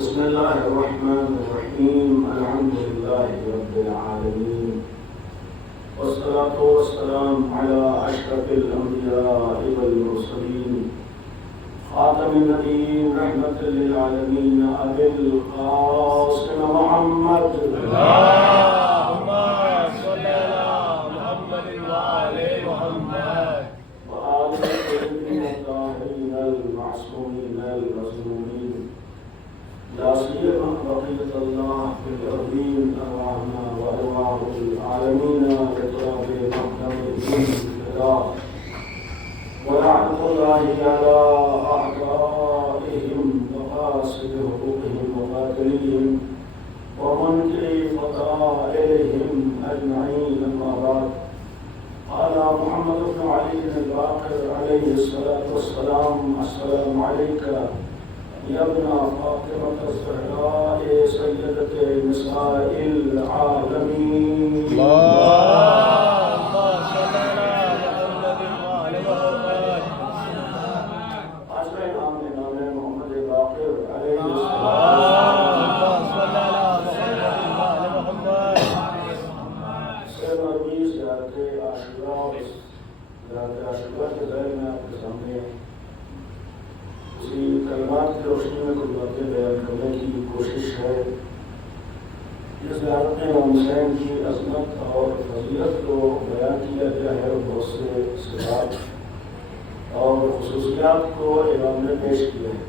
بسم الله الرحمن الرحيم. الحمد لله رب العالمين، والصلاة والسلام على أشرف الأنبياء والمرسلين، خاتم النبيين، رحمة للعالمين، أبي القاسم محمد. اللهم صل على محمد وآل محمد وآل الطيبين الطاهرين المعصومين المظلومين، لا سيما بقية الله في الأرضين، أرواحنا وأرواح العالمين لتراب مقدم الدين الفداء، ولعنة الله على أعدائهم وقاصد حقوقهم وقاتليهم ومنكر فضائلهم أجمعين. أما بعد، قال محمد بن علي الباقر عليه الصلاة والسلام: السلام عليك يا ابن فاطمة الزهراء سيدة نساء العالمين. اللهم صل على محمد وآل محمد. آسرائے نام محمد باقر علیہ السلام. اللهم صل على محمد وآل محمد. سے مروی زیارت عاشورہ کے ذریعے میں آپ کے سامنے اسی کلمات کی روشنی میں کچھ باتیں بیان کرنے کی کوشش ہے. اس زیارت میں امام حسین کی عظمت اور فضیلت کو بیان کیا گیا ہے اور بہت سے صفات اور خصوصیات کو امام نے پیش کیا ہے.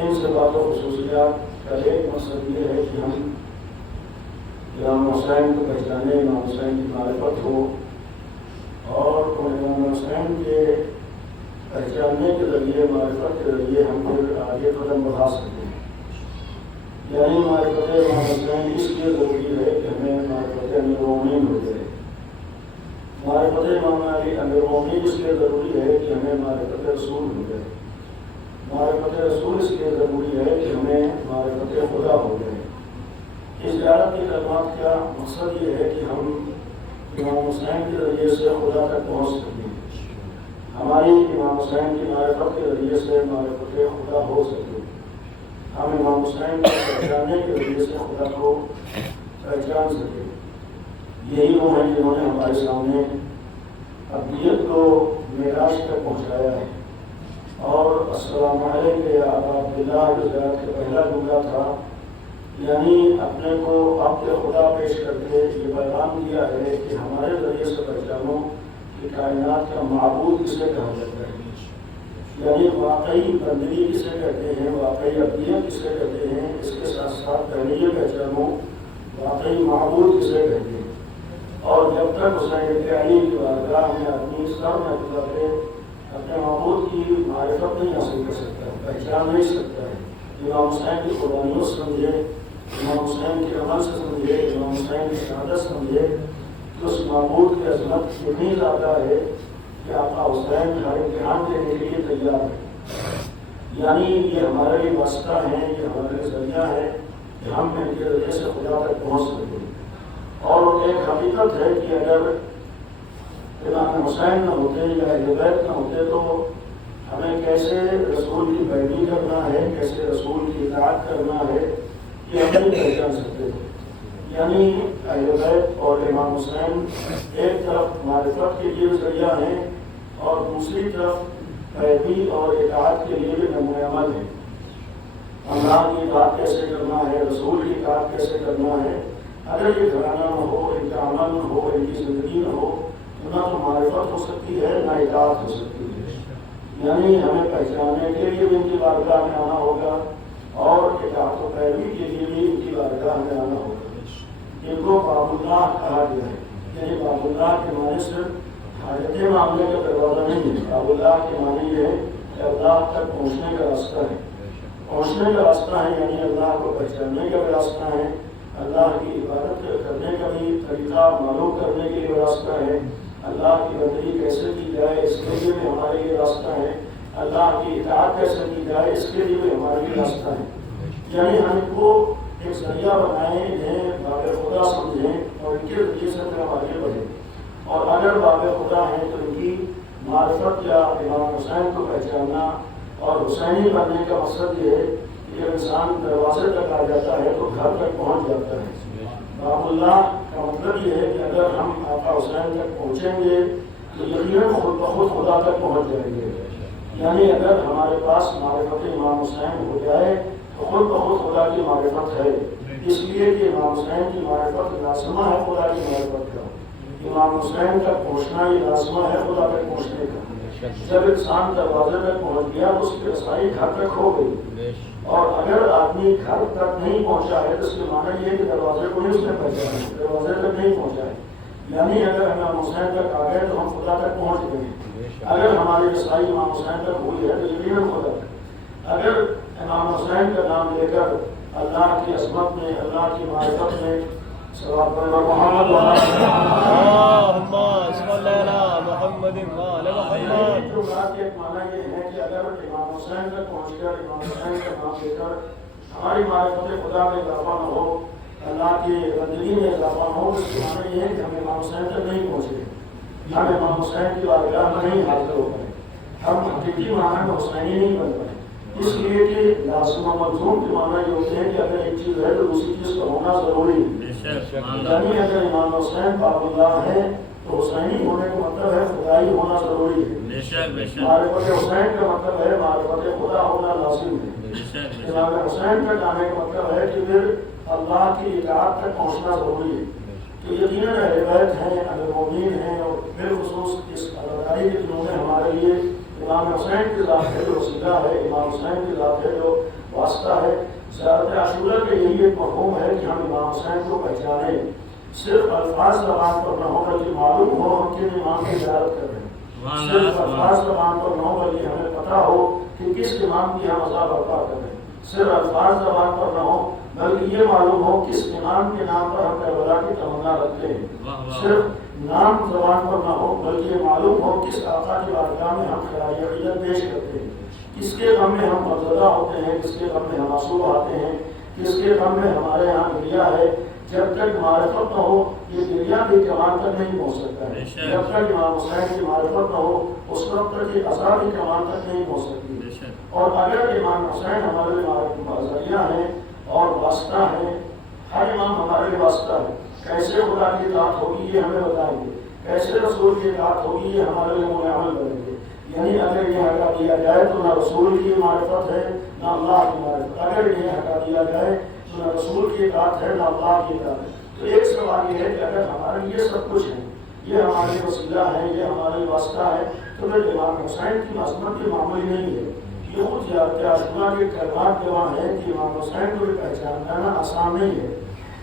ان صفات و خصوصیات کا ایک مقصد یہ ہے کہ ہم امام حسین کو پہچانے، امام حسین کی معرفت ہو، اور امام حسین کے پہچاننے کے ذریعے، معرفت کے ذریعے ہم پھر آگے قدم بڑھا سکتے ہیں. یعنی معرفت امام حسین اس لیے ضروری ہے کہ ہمیں معرفت امیرالمومنین ہو جائے. معرفت امام علی امیرالمومنین اس لیے ضروری ہے کہ ہمیں معرفت رسول ہو جائے. معرفت رسول اس لیے ضروری ہے کہ ہمیں معرفت خدا ہو جائے. اس زیارت کی کلمات کا مقصد یہ ہے کہ ہم امام حسین کے ذریعے سے خدا تک پہنچ سکیں، ہماری امام حسین کی معرفت کے ذریعے سے معرفت خدا ہو سکے، ہم امام حسین کو پہچاننے کے ذریعے سے خدا کو پہچان سکیں. یہی وہ ہیں جنہوں نے ہمارے سامنے ابدیت کو معراج تک پہنچایا ہے. اور السلام علیکم یا ابا عبداللہ جو زیارت کا پہلا جملہ تھا، یعنی اپنے کو عبد خدا پیش کر کے یہ پیغام دیا ہے کہ ہمارے ذریعے سے پہچانو کہ کائنات کا معبود کسے کہا جاتا ہے. یعنی واقعی بندگی کسے کہتے ہیں، واقعی ابدیت کسے کہتے ہیں. اس کے ساتھ ساتھ پہلے یہ پہچانو واقعی معبود کسے کہتے ہیں. اور جب تک حسین علی کی بارگاہ میں آدمی سر میں خدا کے اپنے معبود کی معرفت نہیں حاصل کر سکتا، پہچان نہیں سکتا ہے. امام حسین کی قربانیوں سمجھے، امام حسین کے عمل سے سمجھے، امام حسین کی شہادت سمجھے تو اس معبود کی عظمت اتنی زیادہ ہے کہ آقا حسین ہر امتحان دینے کے لیے تیار ہے. یعنی یہ ہمارے لیے واسطہ ہیں، یہ ہمارے لیے ذریعہ ہے کہ ہم ان کے ذریعے سے خدا تک پہنچ سکیں. اور ایک حقیقت ہے کہ اگر امام حسین نہ ہوتے یا اہل بیت نہ ہوتے تو ہمیں کیسے رسول کی پیروی کرنا ہے، کیسے رسول کی اطاعت کرنا ہے، یہ ہم نہیں پہچان سکتے تھے. یعنی اہل بیت اور امام حسین ایک طرف معرفت کے لیے ذریعہ ہیں اور دوسری طرف پیروی اور اطاعت کے لیے بھی نمونۂ عمل ہے. اللہ کی اطاعت کیسے کرنا ہے، رسول کی اطاعت کیسے کرنا ہے. اگر یہ گھرانہ نہ ہو، ان کا عمل نہ ہو، ان کی زندگی نہ ہو تو نہ تو معرفت ہو سکتی ہے نہ اطاعت ہو سکتی ہے. یعنی ہمیں پہچاننے کے لیے بھی ان کی بارگاہ میں آنا ہوگا اور اطاعت و پیروی کے لیے بھی ان کی بارگاہ میں آنا ہوگا. ان کو باب اللہ کہا گیا ہے. یعنی باب اللہ کے معنی صرف حاجت معاملے کا دروازہ نہیں ہے. باب اللہ کے معنی یہ ہے کہ اللہ تک پہنچنے کا راستہ ہے. پہنچنے کا راستہ ہے یعنی اللہ کو پہچاننے کا بھی راستہ ہے، اللہ کی عبادت کرنے کا بھی طریقہ معلوم کرنے کے لیے راستہ ہے، اللہ کی بندگی کیسے کی جائے اس کے لیے بھی ہمارے لیے راستہ ہے، اللہ کی اطاعت کیسے کی جائے اس کے لیے بھی ہمارے لیے راستہ ہے. یعنی ہم کو ایک ذریعہ بنائیں، انہیں باب خدا سمجھیں اور ان کے ذریعے سے ہم آگے بڑھیں. اور اگر باب خدا ہیں تو ان کی معرفت یا امام حسین کو پہچاننا اور حسینی بننے کا مقصد یہ ہے کہ کہ انسان دروازے تک آ جاتا ہے تو گھر تک پہنچ جاتا ہے۔ باب اللہ کا مطلب یہ ہے کہ اگر ہم آقا حسین تک پہنچیں گے تو یقیناً خود بخود خدا تک پہنچ جائیں گے۔ یعنی اگر ہمارے پاس معرفت امام حسین ہو جائے تو خود بخود خدا کی معرفت ہے، اس لیے کہ امام حسین کی معرفت لازمہ ہے خدا کی معرفت کا۔ امام حسین تک پہنچنا یہ لازمہ ہے خدا تک پہنچنے کا۔ جب انسان دروازے تک پہنچ گیا تو اس کی رسائی گھر تک ہو گئی، اور اگر آدمی گھر تک نہیں پہنچا ہے تو اس کے معنی یہ کہ دروازے کو نہیں اس نے پہنچانا، دروازے تک نہیں پہنچا ہے۔ یعنی اگر امام حسین تک آ گئے تو ہم خدا تک پہنچ گئے۔ اگر ہماری رسائی امام حسین تک ہوئی ہے تو یقیناً خدا تک۔ اگر امام حسین کا نام لے کر اللہ کی عظمت میں، اللہ کی معرفت میں صلوات محمد تو بات ایک معنی یہ ہے کہ اگر امام حسین تک پہنچ کر امام حسین کا نام لے کر ہماری معرفت خدا میں اضافہ نہ ہو، اللہ کی بندگی میں اضافہ نہ ہو، اس کے معنی یہ ہے کہ ہم امام حسین تک نہیں پہنچے، ہم امام حسین کی بارگاہ میں نہیں حاضر ہو پائے، ہم حقیقی معنی میں حسینی نہیں بن پائے۔ اس لیے کہ لازم و ملزوم کے معنی یہ ہوتے ہیں کہ اگر ایک چیز ہے تو دوسری چیز کا ہونا ضروری ہے۔ یعنی اگر امام حسین باب اللہ ہے تو حسینی ہونے کا مطلب ہے خدائی ہونا ضروری ہے۔ معرفت حسین کا مطلب ہے معرفت خدا ہونا لازم ہے۔ امام حسین تک آنے کا مطلب ہے کہ پھر اللہ کی اطاعت تک پہنچنا ضروری ہے۔ تو یقیناً اہل بیت ہیں، اہل مومنین ہیں، اور بالخصوص اس عزاداری کے دنوں میں ہمارے لیے امام حسین کی ذات ہے جو وسیلہ ہے، امام حسین کی ذات ہے جو واسطہ ہے۔ زیارت عاشورہ کے یہی ایک مفہوم ہے کہ ہم امام حسین کو پہچانیں، صرف الفاظ زبان پر نہ ہو بلکہ معلوم ہو ہم کن امام کی زیارت کر رہے ہیں، صرف الفاظ زبان پر نہ ہو بلکہ ہمیں پتہ ہو کہ کس امام کی ہم عزا برپا کر رہے ہیں، صرف الفاظ زبان پر نہ ہو بلکہ یہ معلوم ہو کس امام کے نام پر ہم کربلا کی تمنا رکھتے ہیں، صرف نام زبان پر نہ ہو بلکہ یہ معلوم ہو کس آقا کی بارگاہ میں ہم خراج عقیدت پیش کرتے ہیں، کس کے غم میں ہم مبتلا ہوتے ہیں، کس کے غم میں ہم آنسو آتے ہیں، کس کے غم میں ہمارے یہاں گریا ہے۔ جب تک معرفت نہ ہو یہ گریا بھی کمال تک نہیں پہنچ سکتا ہے، جب تک امام حسین کی معرفت نہ ہو اس وقت تک یہ عذاب بھی کمال تک نہیں پہنچ سکتی۔ اور اگر امام حسین ہمارے ذریعہ ہیں اور واسطہ ہیں، ہر امام ہمارے لیے واسطہ ہے، کیسے خدا کی اطاعت ہوگی یہ ہمیں بتائیں گے، کیسے رسول کی اطاعت ہوگی یہ ہمارے لیے عمل بنیں گے۔ یعنی اگر یہ ہٹا دیا جائے تو نہ رسول کی معرفت ہے نہ اللہ کی معرفت، اگر یہ ہٹا دیا جائے تو نہ رسول کی اطاعت ہے نہ اللہ کی اطاعت ہے۔ تو ایک سوال یہ ہے کہ اگر ہمارے یہ سب کچھ ہے، یہ ہمارے وسیلہ ہے، یہ ہمارے واسطہ ہے، تو پھر امام حسین کی عظمت کی معمولی نہیں ہے۔ یہ خود زیارت عاشورہ کے کلمات گواہ ہے کہ امام حسین کو بھی پہچاننا آسان نہیں ہے۔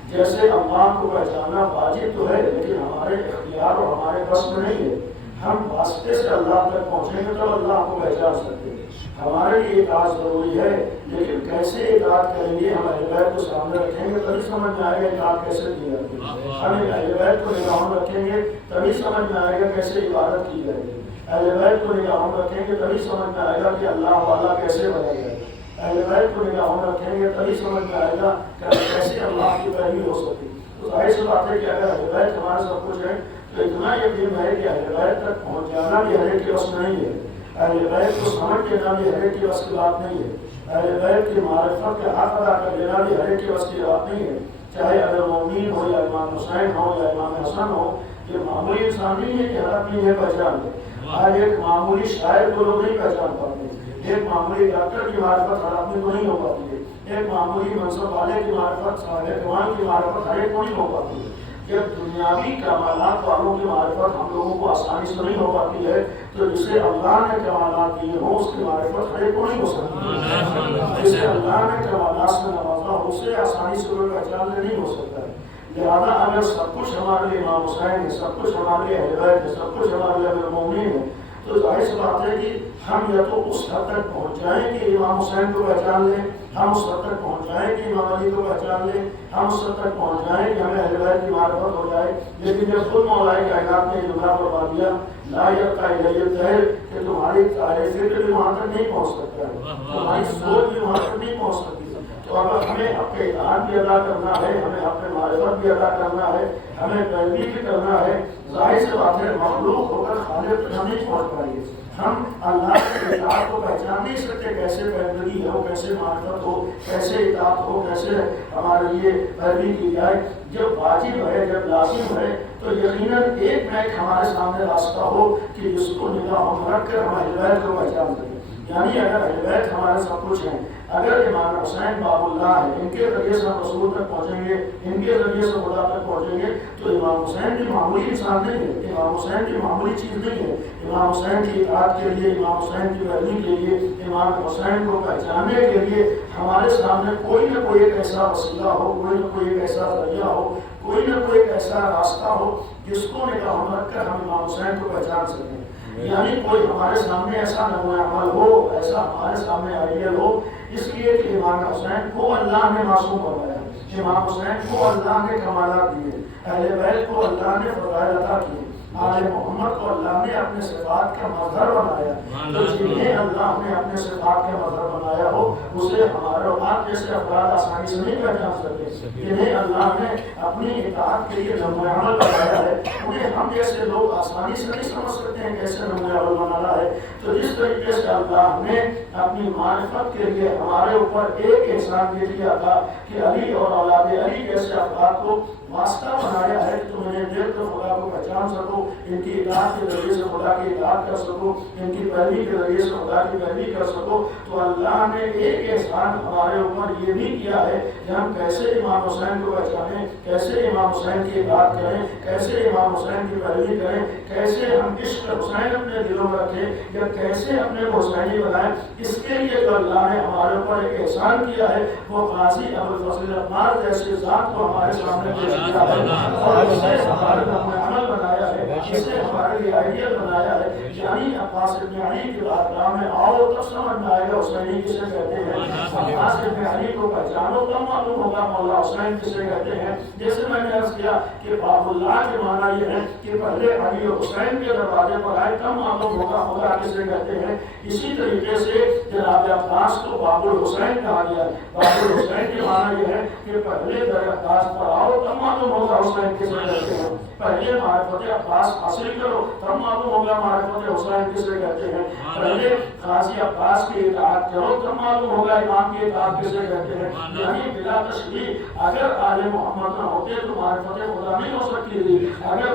جیسے اللہ کو پہچاننا واجب تو ہے لیکن ہمارے اختیار اور ہمارے بس میں نہیں ہے، ہم واسطے سے اللہ تک پہنچیں گے تب اللہ کو پہچان سکتے ہیں۔ ہمارے لیے اطاعت ضروری ہے لیکن کیسے اطاعت کریں گے، ہم اہل بیت کو سامنے رکھیں گے تبھی سمجھ میں آئے گا اطاعت کیسے کی جاتی ہے، ہم اہل بیت کو نگاہوں میں رکھیں گے تبھی سمجھ میں آئے گا کیسے عبادت کی جائے گی، اہل بیت کو نگاہوں میں رکھیں گے تبھی سمجھ میں آئے گا کہ اللہ والا کیسے بنا جائے، اہل بیت کو نگاہوں میں رکھیں گے تبھی سمجھ میں آئے گا کہ کیسے اللہ کی پیروی ہو سکتی۔ تو ظاہر سی بات ہے کہ اگر اہل بیت ہمارا سب کچھ ہے تو اتنا یقین ہے کہ اہل بیت تک پہنچ جانا بھی ہر ایک کے بس میں نہیں ہے، اہل بیت کو سمجھ لینا بھی ہر ایک کے بس کی بات نہیں ہے، اہل بیت کی معرفت کا حق ادا کر لینا بھی ہر ایک کے بس کی بات نہیں ہے، چاہے اگر مومین ہو یا امام حسین ہو یا امام حسن ہو۔ یہ معمولی انسان نہیں ہے کہ ہر آدمی یہ پہچان لے، آج ایک معمولی شاعر کو لوگ نہیں پہچان پاتے، ایک معمولی ڈاکٹر کی معرفت ہر آدمی کو نہیں ہو پاتی ہے، ایک معمولی منصب والے کی معرفت، صاحب کمال کی معرفت ہر ایک کو نہیں ہو پاتی ہے۔ جب دنیاوی کمالات والوں کی معرفت ہم لوگوں کو آسانی سے نہیں ہو پاتی ہے تو جسے اللہ نے کمالات دیے ہوں اس کی معرفت ہر ایک کو نہیں ہو سکتی، جسے اللہ نے کمالات سے نوازا ہو اسے آسانی سے کوئی پہچان نہیں ہو سکتا ہے۔ لہٰذا اگر سب کچھ ہمارے لیے امام حسین ہے، سب کچھ ہمارے لیے اہل بیت ہے، سب کچھ ہمارے لیے امیر المومنین ہے، تو ظاہر سی بات ہے کہ ہم یا تو اس حد تک پہنچ جائیں کہ امام حسین کو پہچان لیں، ہم اس حد تک پہنچ جائیں کہ امام علی کو پہچان لیں، ہم اس حد تک پہنچ جائیں کہ ہمیں اہل بیت کی معرفت ہو جائے۔ لیکن جب خود مولا کائنات نے جملہ فرما دیا لا یبقی الی الطیر کہ تمہاری فکر بھی وہاں تک نہیں پہنچ سکتا ہے، تمہاری سوچ بھی وہاں تک نہیں پہنچ سکتی، تو اگر ہمیں حق اطاعت ایمان بھی ادا کرنا ہے، ہمیں حق معرفت بھی ادا کرنا ہے، ہمیں پیروی بھی کرنا ہے۔ ظاہر سی بات ہے مخلوق ہو کر خالق تک ہم نہیں پہنچ پائیں گے، ہم اللہ کے اطاعت کو پہچان نہیں سکتے، کیسے پیروی ہو، کیسے معرفت ہو، کیسے اطاعت ہو، کیسے ہمارے لیے پیروی کی جائے۔ جب واجب ہے، جب لازم ہے، تو یقیناً ایک نہ ایک ہمارے سامنے راستہ ہو کہ جس کو نگاہوں میں رکھ کر ہم اہل بیت کو پہچان سکیں۔ یعنی اگر اہل بیت ہمارے سب کچھ ہیں، اگر امام حسین باب اللہ ہے، ان کے ذریعے سے ہم رسول تک پہنچیں گے، ان کے ذریعے سے خدا تک پہنچیں گے، تو امام حسین بھی معمولی انسان نہیں ہے، امام حسین بھی معمولی چیز نہیں ہے۔ امام حسین کی اطاعت کے لیے، امام حسین کی پیروی کے لیے، امام حسین کو پہچاننے کے لیے ہمارے سامنے کوئی نہ کوئی ایک ایسا وسیلہ ہو، کوئی نہ کوئی ایک ایسا ذریعہ ہو، کوئی نہ کوئی ایک ایسا راستہ ہو جس کو نگاہوں میں رکھ کر ہم امام حسین کو پہچان سکیں۔ یعنی کوئی ہمارے سامنے ایسا نمونہ عمل ہو، ایسا ہمارے سامنے آئیڈیل ہو، اس لیے کہ امام حسین کو اللہ نے معصوم بنایا، امام حسین کو اللہ نے کمالات دیے، اہل بیت کو اللہ نے فضائل عطا کیے، آل محمد کو اللہ نے اپنے صفات کا مظہر بنایا۔ تو جنہیں اللہ نے اپنے صفات کا مظہر بنایا ہو اسے ہمارے اوقات جیسے افراد آسانی سے نہیں پہچان سکتے۔ جنہیں اللہ نے اپنی اطاعت کے لیے نمونہ عمل بنایا ہے انہیں ہم جیسے لوگ آسانی سے نہیں سمجھ سکتے ہیں کیسے نمونہ عمل بنانا ہے۔ تو جس طریقے سے اللہ نے اپنی معرفت کے لیے ہمارے اوپر ایک احسان یہ کیا تھا کہ علی اور اولاد علی جیسے افراد کو واسطہ بنایا ہے کہ تم انہیں دیکھ کر خدا کو پہچان سکو، ان کی اطاعت کے ذریعے سے خدا کی اطاعت کر سکو، ان کی پیروی کے ذریعے سے خدا کی پیروی کر سکو۔ تو اللہ نے ایک احسان ہمارے اوپر یہ بھی کیا ہے کہ ہم کیسے امام حسین کو پہچانیں، کیسے امام حسین کی اطاعت کریں، کیسے امام حسین کی پیروی کریں، کیسے ہم عشق حسین اپنے دلوں میں رکھیں یا کیسے اپنے کو حسینی بنائیں۔ اس کے لیے جو اللہ نے ہمارے اوپر ایک احسان کیا ہے وہ قاضی ابوالفضل عمار جیسے ذات کو ہمارے سامنے پیش کیا ہے اور اسے ہمارے عمل بنایا ہے، اسے ہمارے لیے آئیڈیل بنایا ہے۔ یعنی عباس ابن علی کی بارگاہ میں آؤ تب سمجھ میں آئے گا حسینی کسے کہتے ہیں، عباس ابن علی کو پہچانو تب معلوم ہوگا مولا حسین کسے کہتے ہیں۔ جیسے میں نے عرض کیا کہ باب اللہ کے معنی یہ ہے کہ پہلے علی و حسین کے دروازے پر آئے تب معلوم ہوگا خدا کسے کہتے ہیں۔ اسی طریقے سے جناب عباس کو باب الحسین کہا گیا۔ باب الحسین کے معنی یہ ہے کہ پہلے در عباس پر آؤ تب معلوم ہوگا حسین کسے کہتے ہیں، پہلے معرفت عباس حاصل کرو تب معلوم ہوگا معرفت حسین کسے کہتے ہیں، پہلے قاضی عباس کی اطاعت کرو تب معلوم ہوگا امام کی اطاعت کسے کہتے ہیں۔ یعنی بلا تشبیہ اگر آل محمد نہ ہوتے تو معرفت خدا نہیں ہو سکتی تھی، اگر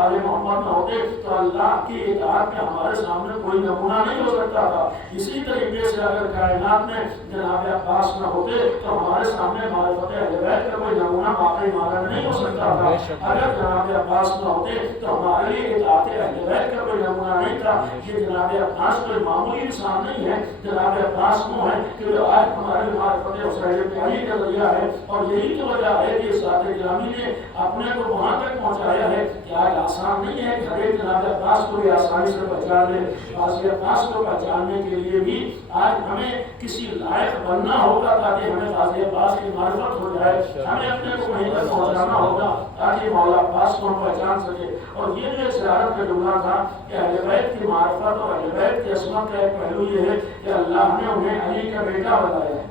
آل محمد نہ ہوتے تو اللہ کی اطاعت کا ہمارے سامنے کوئی نمونہ نہیں ہو سکتا تھا۔ اسی طریقے سے اگر کائنات میں جناب عباس نہ ہوتے تو ہمارے سامنے معرفت اہل بیت کا کوئی نمونہ واقعی مانند نہیں ہو سکتا تھا۔ اگر جناب عباس نہ ہوتے تو ہمارے لیے اطاعت اہل بیت کا کوئی نمونہ نہیں تھا۔ یہ جناب عباس کوئی معمولی انسان نہیں ہے، جناب عباس وہ ہے کہ جو آج ہمارے معرفت حسین پیاری کا ذریعہ ہے، اور یہی تو وجہ ہے کہ ذات گرامی نے اپنے کو وہاں تک پہنچایا ہے کہ آج آسان نہیں ہے کہ ہر ایک جناب عباس کو بھی آسانی سے پہچان لے۔ غازی عباس کو پہچاننے کے لیے بھی آج ہمیں کسی لائق بننا ہوگا تاکہ ہمیں غازی عباس کی معرفت ہو جائے، ہمیں اپنے کو وہیں تک پہنچانا ہوگا تاکہ مولا عباس کو ہم پہچان سکے۔ اور یہ جو زیارت کا جملہ تھا کہ اہل بیت کی معرفت اور اہل بیت کی عصمت کا ایک پہلو یہ ہے کہ اللہ نے انہیں علی کا بیٹا بتایا ہے۔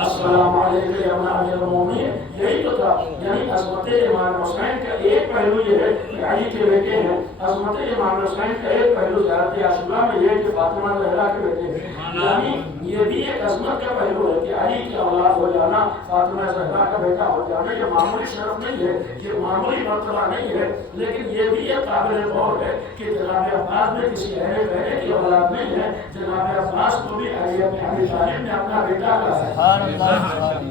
السلام علیکم یا امیر المومنین، یہی تو تھا۔ یعنی عظمت امام حسین کا ایک پہلو یہ ہے کہ علی کے بیٹے ہیں، عظمت امام حسین کا ایک پہلو زیارت عاشورہ میں یہ ہے کہ فاطمہ زہرا کے بیٹے ہیں۔ یعنی یہ بھی ایک عظمت کا پہلو ہے کہ علی کی اولاد ہو جانا، فاطمہ زہرا کا بیٹا ہو جانا، یہ معمولی شرف نہیں ہے، یہ معمولی مرتبہ نہیں ہے، لیکن یہ بھی ایک قابل غور ہے کہ جناب عباس میں کسی اہل بیٹے کی اولاد نہیں ہے، جناب عباس کو بھی علی ابن ابی طالب نے اپنا بیٹا کہا ہے۔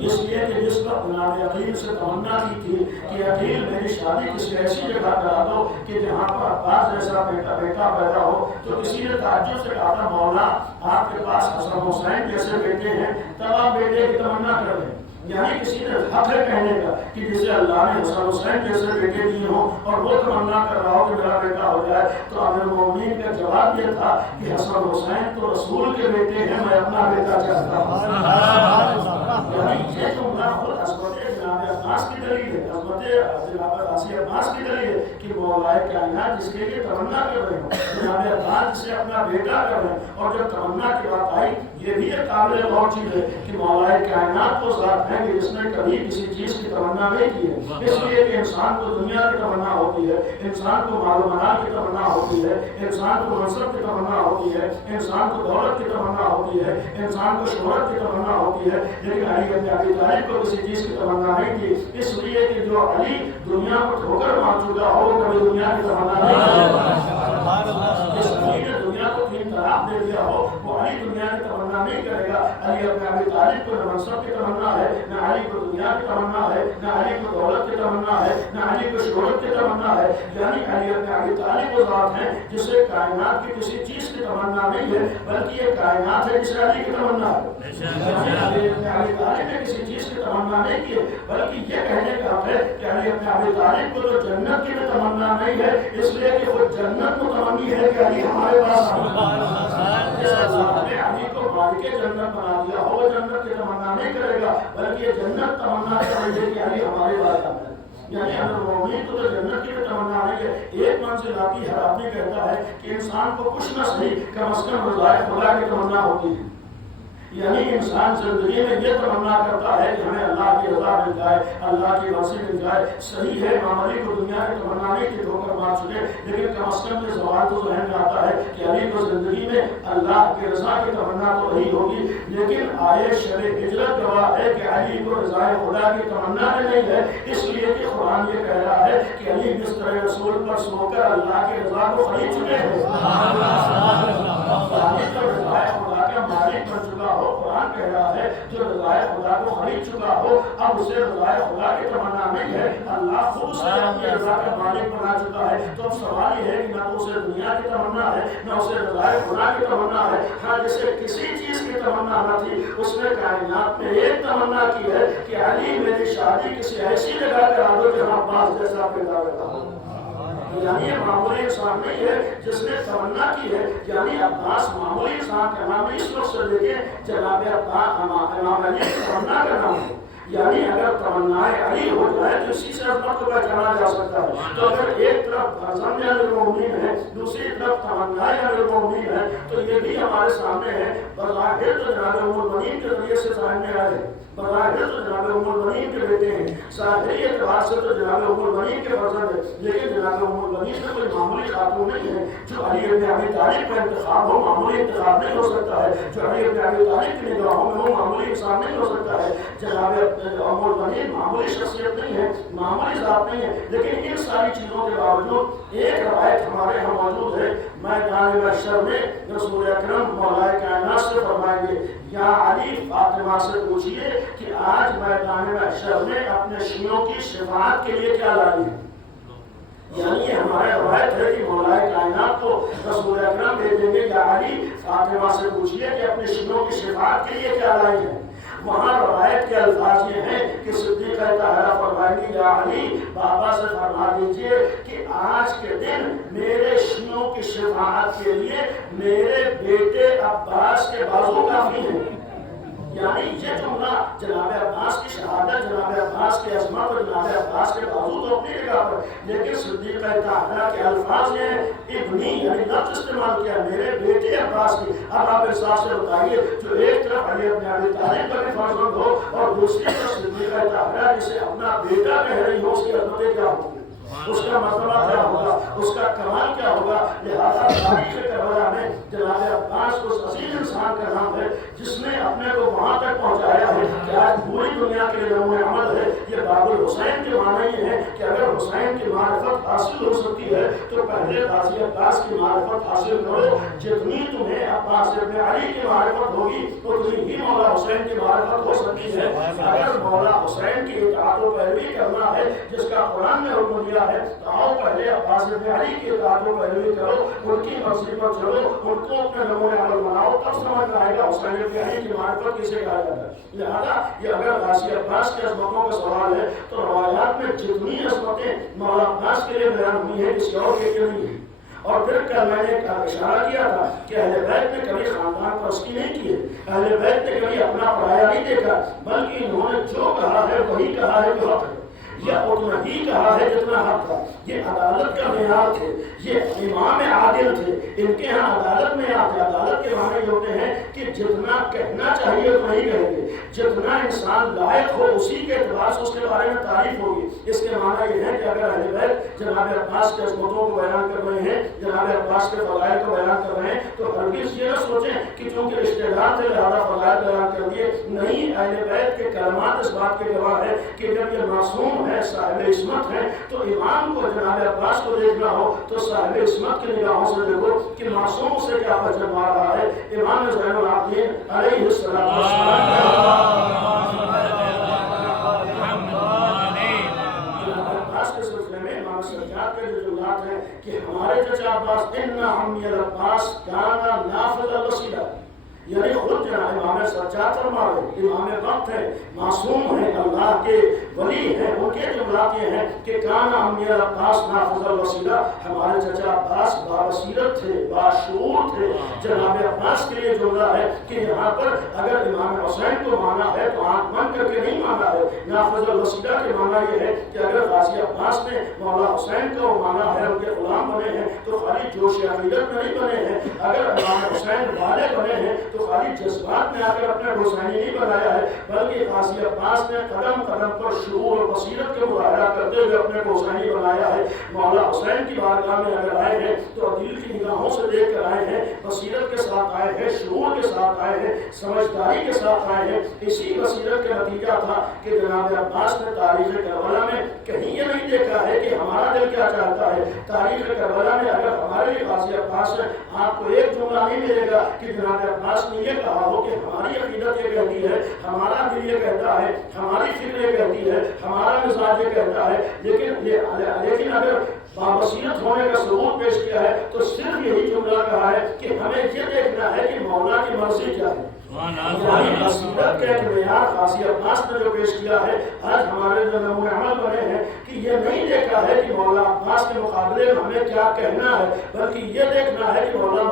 اس لیے کہ جس پر جناب عقیل سے تمنا کی تھی کہ عقیل میری شادی کسی ایسی جگہ کرا دو کہ جہاں پر عباس جیسا بیٹا پیدا ہو، تو کسی نے تعجب سے کہا تھا مولا آپ کے پاس حسن حسین جیسے بیٹے ہیں، تب آپ بیٹے کی تمنا کر لیں۔ یعنی کسی نے حق ہے کہنے کا کہ جسے اللہ نے حسن حسین جیسے بیٹے دیے ہوں اور وہ تمنا کر رہا ہو کہ میرا بیٹا ہو جائے، تو امیر المومنین کا جواب یہ تھا کہ حسن حسین تو رسول کے بیٹے ہیں، میں اپنا بیٹا چاہتا ہوں۔ یعنی یہ جملہ خود عظمت جناب عباس کی دلیل ہے، عظمت جناب غازی عباس کی دلیل ہے کہ مولا کائنات جس کے لیے تمنا کر رہے ہوں، جناب عباس جسے اپنا بیٹا کر رہے ہیں، اور جب تمنا کی بات آئی یہ بھی ایک قابل غور چیز ہے کہ مولا کائنات وہ ذات ہے کہ جس نے کبھی کسی چیز کی تمنا نہیں کی ہے، اس لیے کہ انسان کو دنیا کی تمنا ہوتی ہے، انسان کو مال و منال کی تمنا ہوتی ہے، انسان کو منصب کی تمنا ہوتی ہے، انسان کو دولت کی تمنا ہوتی ہے، انسان کو شہرت کی تمنا ہوتی ہے، لیکن علی بن ابی طالب کو کسی چیز کی تمنا نہیں تھی، اس لیے کہ جو علی دنیا کو ٹھوکر مار چکا ہو وہ کبھی دنیا کی تمنا نہیں کرے، جس علی نے دنیا کو 3 طلاق دے دیا ہو وہ علی دنیا کی تمنا نہیں کرے گا۔ علی بن ابی طالب کو نہ منصب کی تمنا ہے، نہ علی کو دنیا کی تمنا ہے، نہ علی کو دولت کی تمنا ہے، نہ علی کو شہرت کی تمنا ہے، یعنی علی بن ابی طالب وہ ذات ہیں جسے کائنات کی کسی چیز کی تمنا نہیں ہے، بلکہ یہ کائنات ہے جسے علی کی تمنا ہے۔ یعنی علی بن ابی طالب نے کسی چیز کی تمنا نہیں کی، بلکہ یہ کہنے کا حق ہے کہ علی بن ابی طالب کو تو جنت کی بھی تمنا نہیں ہے، اس لیے کہ وہ جنت متمنی ہے کہ علی ہمارے پاس جس اللہ نے علی کو مالک جنت بنا دیا ہو وہ جنت کی تمنا نہیں کرے گا، بلکہ یہ جنت تمنا کرے گی کہ علی ہمارے پاس آتا ہے۔ یعنی امیر المومنین کو تو جنت کی بھی تمنا نہیں ہے، ایک منزل آتی ہے آدمی کہتا ہے کہ انسان کو کچھ نہ صحیح کم از کم رضائے خدا کی تمنا ہوتی ہے، یعنی انسان زندگی میں یہ تمنا کرتا ہے کہ ہمیں اللہ کی رضا مل جائے، اللہ کی مرضی مل جائے۔ صحیح ہے امام علی کو دنیا کی تمنا نہیں تھی، ٹھوکر مار چکے، لیکن کم از کم یہ سوال تو ذہن میں آتا ہے کہ علی کو زندگی میں اللہ کی رضا کی تمنا تو وہی ہوگی، لیکن آئے شب ہجرت گواہ ہے کہ علی کو رضا خدا کی تمنا میں نہیں ہے، اس لیے کہ قرآن یہ کہہ رہا ہے کہ علی بستر رسول پر سو کر اللہ کی رضا کو خرید چکے ہیں۔ مالک بن چکا ہو، قرآن کہہ رہا ہے جو رضائے خدا کو خرید چکا ہو اب اسے رضائے خدا کی تمنا نہیں ہے، اللہ خود اسے اپنی رضا کا مالک بنا چکا ہے۔ تو اب سوال یہ ہے کہ نہ تو اسے دنیا کی تمنا ہے نہ اسے رضائے خدا کی تمنا ہے۔ ہاں جسے کسی چیز کی تمنا نہ تھی اس نے کائنات میں ایک تمنا کی ہے کہ علی میری شادی کسی ایسی جگہ کرا دو جہاں عباس جیسا پیدا ہوتا ہو۔ یعنی یہ معمولی انسان نہیں ہے جس نے تمنا کی ہے، یعنی عباس معمولی انسان کا نام ہے، اس وقت سے دیکھیں جناب امام علی کی تمنا کا نام ہے، یعنی اگر تمنا علی ہو جائے تو اسی سے عظمت کو پہچانا جا سکتا ہے۔ تو اگر ایک طرف فرزند امیر المومنین ہے دوسری طرف تمنا امیر المومنین ہے تو یہ بھی ہمارے سامنے ہے۔ بظاہر تو جناب ام المؤمنین کے ذریعے سے سامنے آئے، بظاہر تو جناب ام المؤمنین کے بیٹے ہیں، ظاہری اعتبار سے تو جناب ام المؤمنین کے فرزند ہیں، لیکن جناب ام المؤمنین میں کوئی معمولی خاتون نہیں ہے۔ جو علی بن ابی طالب کا انتخاب ہو معمولی انتخاب نہیں ہو سکتا ہے، جو علی بن ابی طالب کی نگاہوں میں ہو معمولی انسان نہیں ہو سکتا ہے۔ جناب ام المؤمنین معمولی شخصیت نہیں ہے، معمولی ذات نہیں ہے، لیکن ان ساری چیزوں کے باوجود ایک روایت ہمارے یہاں موجود ہے، میدان محشر میں رسول اکرم مولا کائنات سے فرمائیں گے یا علی فاطمہ سے پوچھئے کہ آج میدان محشر میں اپنے شیعوں کی شفاعت کے لیے کیا لائی ہے۔ یعنی یہ ہمارے روایت ہے کہ مولا کائنات کو رسول اکرم بھیجیں گے یا علی فاطمہ سے پوچھئے کہ اپنے شیعوں کی شفاعت کے لیے کیا لائی ہے۔ وہاں روایت کے الفاظ یہ ہیں کہ صدیقہ طاہرہ فرمائیں گی یا علی بابا سے فرما دیجئے کہ آج کے دن میرے شیعوں کی شفاعت کے لیے میرے بیٹے عباس کے بازو کافی ہیں۔ یعنی یہ جملہ جناب عباس کی شہادت، جناب عباس کی عظمت اور جناب عباس کے بازو تو اپنی جگہ پر، لیکن صدیقہ طاہرہ کے الفاظ یہ ابنی یعنی لفظ استعمال کیا میرے بیٹے عباس کی۔ اب آپ احساس سے بتائیے جو ایک طرف علی بن ابی طالب کا بھی فرزند ہو اور دوسری طرف صدیقہ طاہرہ جسے اپنا بیٹا کہہ رہی ہو اس کی عظمتیں کیا ہوگی، اس کا مرتبہ کیا ہوگا، اس کا کمال کیا ہوگا۔ لہذا تاریخ کربلا میں جناب عباس کو عظیم انسان کا نام ہے جس نے اپنے کو وہاں تک پہنچایا ہے کہ آج پوری دنیا کے لیے نمونہ عمل ہے۔ یہ باب الحسین کے معنی یہ ہے کہ اگر حسین کی معرفت حاصل ہو سکتی ہے تو پہلے غازی عباس کی معرفت حاصل کرو، جتنی تمہیں عباس ابن علی کی معرفت ہوگی اتنی ہی مولا حسین کی معرفت ہو سکتی ہے۔ اگر مولا حسین کی اطاعت و پیروی کرنا ہے جس کا قرآن نے حکم دیا ہے تو آؤ پہلے عباس ابن علی کی اطاعت و پیروی کرو، ان کی مرضی پر چلو، ان کو اپنے نمونہ عمل بناؤ، تب سمجھ میں آئے گا حسین ابن علی کی معرفت کسے کہا جاتا ہے۔ لہذا یہ اگر غازی عباس کی عظمتوں کا سوال ہے تو روایات میں جتنی عظمتیں مولا عباس کے لیے بیان ہوئی ہیں کسی اور کے لیے نہیں ہے۔ اور پھر کل میں نے اشارہ کیا تھا کہ اہل بیت نے کبھی خاندان پرستی نہیں کی ہے، اہل بیت نے کبھی اپنا پرایا نہیں دیکھا، بلکہ انہوں نے جو کہا ہے وہی کہا ہے جو حق ہے۔ یا اتنا ہی کہا ہے جتنا حق تھا. یہ عدالت کا معیار تھے, یہ امام عادل تھے. ان کے ہاں عدالت میں آتے, عدالت کے معنی ہوتے ہیں کہ جتنا کہنا چاہیے اتنا ہی کہیں گے, جتنا انسان لائق ہو اسی کے اعتبار سے اس کے بارے میں تعریف ہوگی. اس کے معنی یہ ہے کہ اگر اہل بیت جناب عباس کے عظمتوں کو بیان کر رہے ہیں, جناب عباس کے فضائل کو بیان کر رہے ہیں, تو ہرگز یہ نہ سوچیں کہ چونکہ رشتے دار تھے لہذا فضائل بیان کر دیے. نہیں, اہل بیت کے کلمات اس بات کے گواہ ہے کہ جب یہ معصوم ہے, صاحب عصمت ہے, تو امام کو جناب عباس کو دیکھنا ہو تو صاحب عصمت کی نگاہوں سے دیکھو کہ معصوم سے کیا پہچان آ رہا ہے. امام زین العابدین علیہ السلام سجاد کے جو جملات ہیں کہ ہمارے چچا عباس اِنَّ حَمِّ العباس کَانَ نَافِذَ الْوَسِیلَہ, یعنی خود جناب امام سجاد فرما رہے, امام وقت ہیں, معصوم ہیں, اللہ کے ولی ہیں. ان کے جملات یہ ہیں کہ کان حَمِّ العباس نافذ الوسیلہ, ہمارے چچا عباس بابصیرت تھے, باشعور تھے. جناب عباس کے لیے جملہ ہے کہ یہاں پر اگر امام حسین کو مانا ہے تو آنکھ بند کر کے نہیں مانا ہے. نافذ الوسیلہ کے معنی یہ ہے کہ اگر غازی عباس نے مولا حسین کو مانا ہے, ان کے غلام بنے ہیں, تو خالی جوش عقیدت میں نہیں بنے ہیں. اگر امام حسین والے بنے ہیں تو خالی جذبات میں آ کر اپنے حسینی نہیں بنایا ہے, بلکہ غازی عباس نے قدم قدم پر شعور اور بصیرت کے مظاہرہ کرتے ہوئے اپنے حسینی بنایا ہے. مولا حسین کی بارگاہ میں اگر آئے ہیں تو دل کی نگاہوں سے دیکھ کر آئے ہیں, بصیرت کے ساتھ آئے ہیں, شعور کے ساتھ آئے ہیں, سمجھداری کے ساتھ آئے ہیں. اسی بصیرت کا نتیجہ تھا کہ جناب عباس نے تاریخ کربلا میں کہیں یہ نہیں دیکھا ہے کہ ہمارا دل کیا چاہتا ہے. تاریخ کربلا میں اگر ہمارے لیے غازی عباس ہے, آپ کو ایک جملہ نہیں ملے گا کہ جناب عباس نے یہ کہا ہو کہ ہماری عقیدت یہ کہتی ہے, ہمارا دل یہ کہتا ہے, ہماری فکر یہ کہتی ہے, ہمارا مزاج یہ کہتا ہے. لیکن اگر بابصیرت ہونے کا ثبوت پیش کیا ہے تو صرف یہی جملہ کہا ہے کہ ہمیں یہ دیکھنا ہے کہ مولا کی مرضی کیا ہے. بصیرت کا ایک معیار غازی عباس نے جو پیش کیا ہے, آج ہمارے جو نمونہ عمل بنے ہیں کہ یہ نہیں دیکھا ہے کہ مولا عباس کے مقابلے میں ہمیں کیا کہنا ہے, بلکہ یہ دیکھنا ہے کہ مولا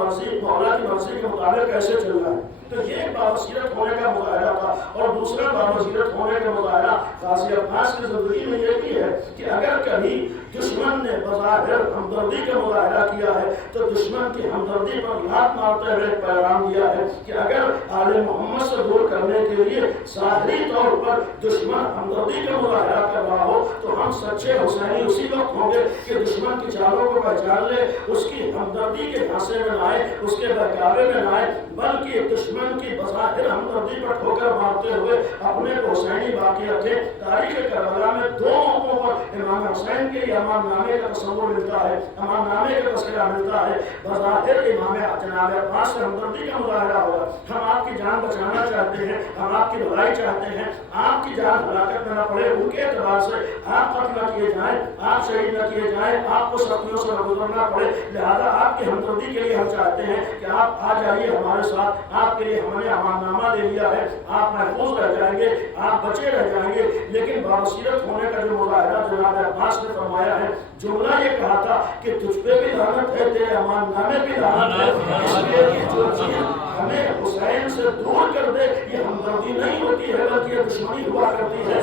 کی مرضی کے مطابق کیسے چلنا ہے. تو یہ ایک بابصیرت ہونے کا مظاہرہ تھا. اور دوسرا بابصیرت ہونے کا مظاہرہ غازی عباس کی زندگی میں یہ بھی ہے کہ اگر کبھی دشمن نے بظاہر ہمدردی کا مظاہرہ کیا ہے تو دشمن کی ہمدردی پر لات مارتے ہوئے ایک پیغام دیا ہے کہ اگر آل محمد سے دور کرنے کے لیے ظاہری طور پر دشمن ہمدردی کا مظاہرہ کر رہا ہو تو ہم سچے حسینی اسی وقت ہوں گے کہ دشمن کی چالوں کو پہچان لے, اس کی ہمدردی کے جھانسے میں نہ آئے, اس کے بہکاوے میں نہ آئے, بلکہ دشمن کی بظاہر ہمدردی پر ٹھوکر مارتے ہوئے اپنے کو حسینی باقی رکھے. تاریخ کربلا میں دو موقعوں پر امام حسین کے لیے امان نامے کا تصور ملتا ہے, امان نامے کا تذکرہ ملتا ہے. بظاہر امام جناب عباس سے ہمدردی کا مظاہرہ ہوا, ہم آپ کی جان بچانا چاہتے ہیں, ہم آپ کی بھلائی چاہتے ہیں, آپ کی جان ہلاکت میں نہ پڑے, ان کے اعتبار سے آپ قتل نہ کیے جائیں, آپ شہید نہ کیے جائیں, آپ کو سختیوں سے نہ گزرنا پڑے. لہذا آپ کی ہمدردی کے لیے ہم چاہتے ہیں کہ آپ آ جائیے ہمارے ساتھ, آپ کے لیے ہم نے امان نامہ دے دیا ہے, آپ محفوظ رہ جائیں گے, آپ بچے رہ جائیں گے. لیکن بابصیرت ہونے کا جو مظاہرہ جناب عباس نے فرمایا ہے, جملہ یہ کہا تھا کہ تجھ پہ بھی لعنت ہے, تیرے امان نامے بھی لعنت ہے, اس لیے کہ جو چیز ہمیں حسین سے دور کر دے یہ ہمدردی نہیں ہوتی ہے بلکہ یہ دشمنی ہوا کرتی ہے.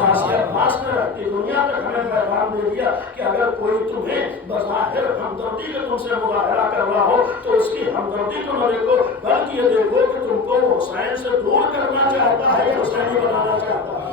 غازی عباس نے رہتی دنیا تک ہمیں پیغام دے دیا کہ اگر کوئی تمہیں بظاہر ہمدردی کا تم سے مظاہرہ کر رہا ہو تو اس کی ہمدردی کو نہ دیکھو, بلکہ یہ دیکھو کہ تم کو وہ حسین سے دور کرنا چاہتا ہے یا حسینی بنانا چاہتا ہے.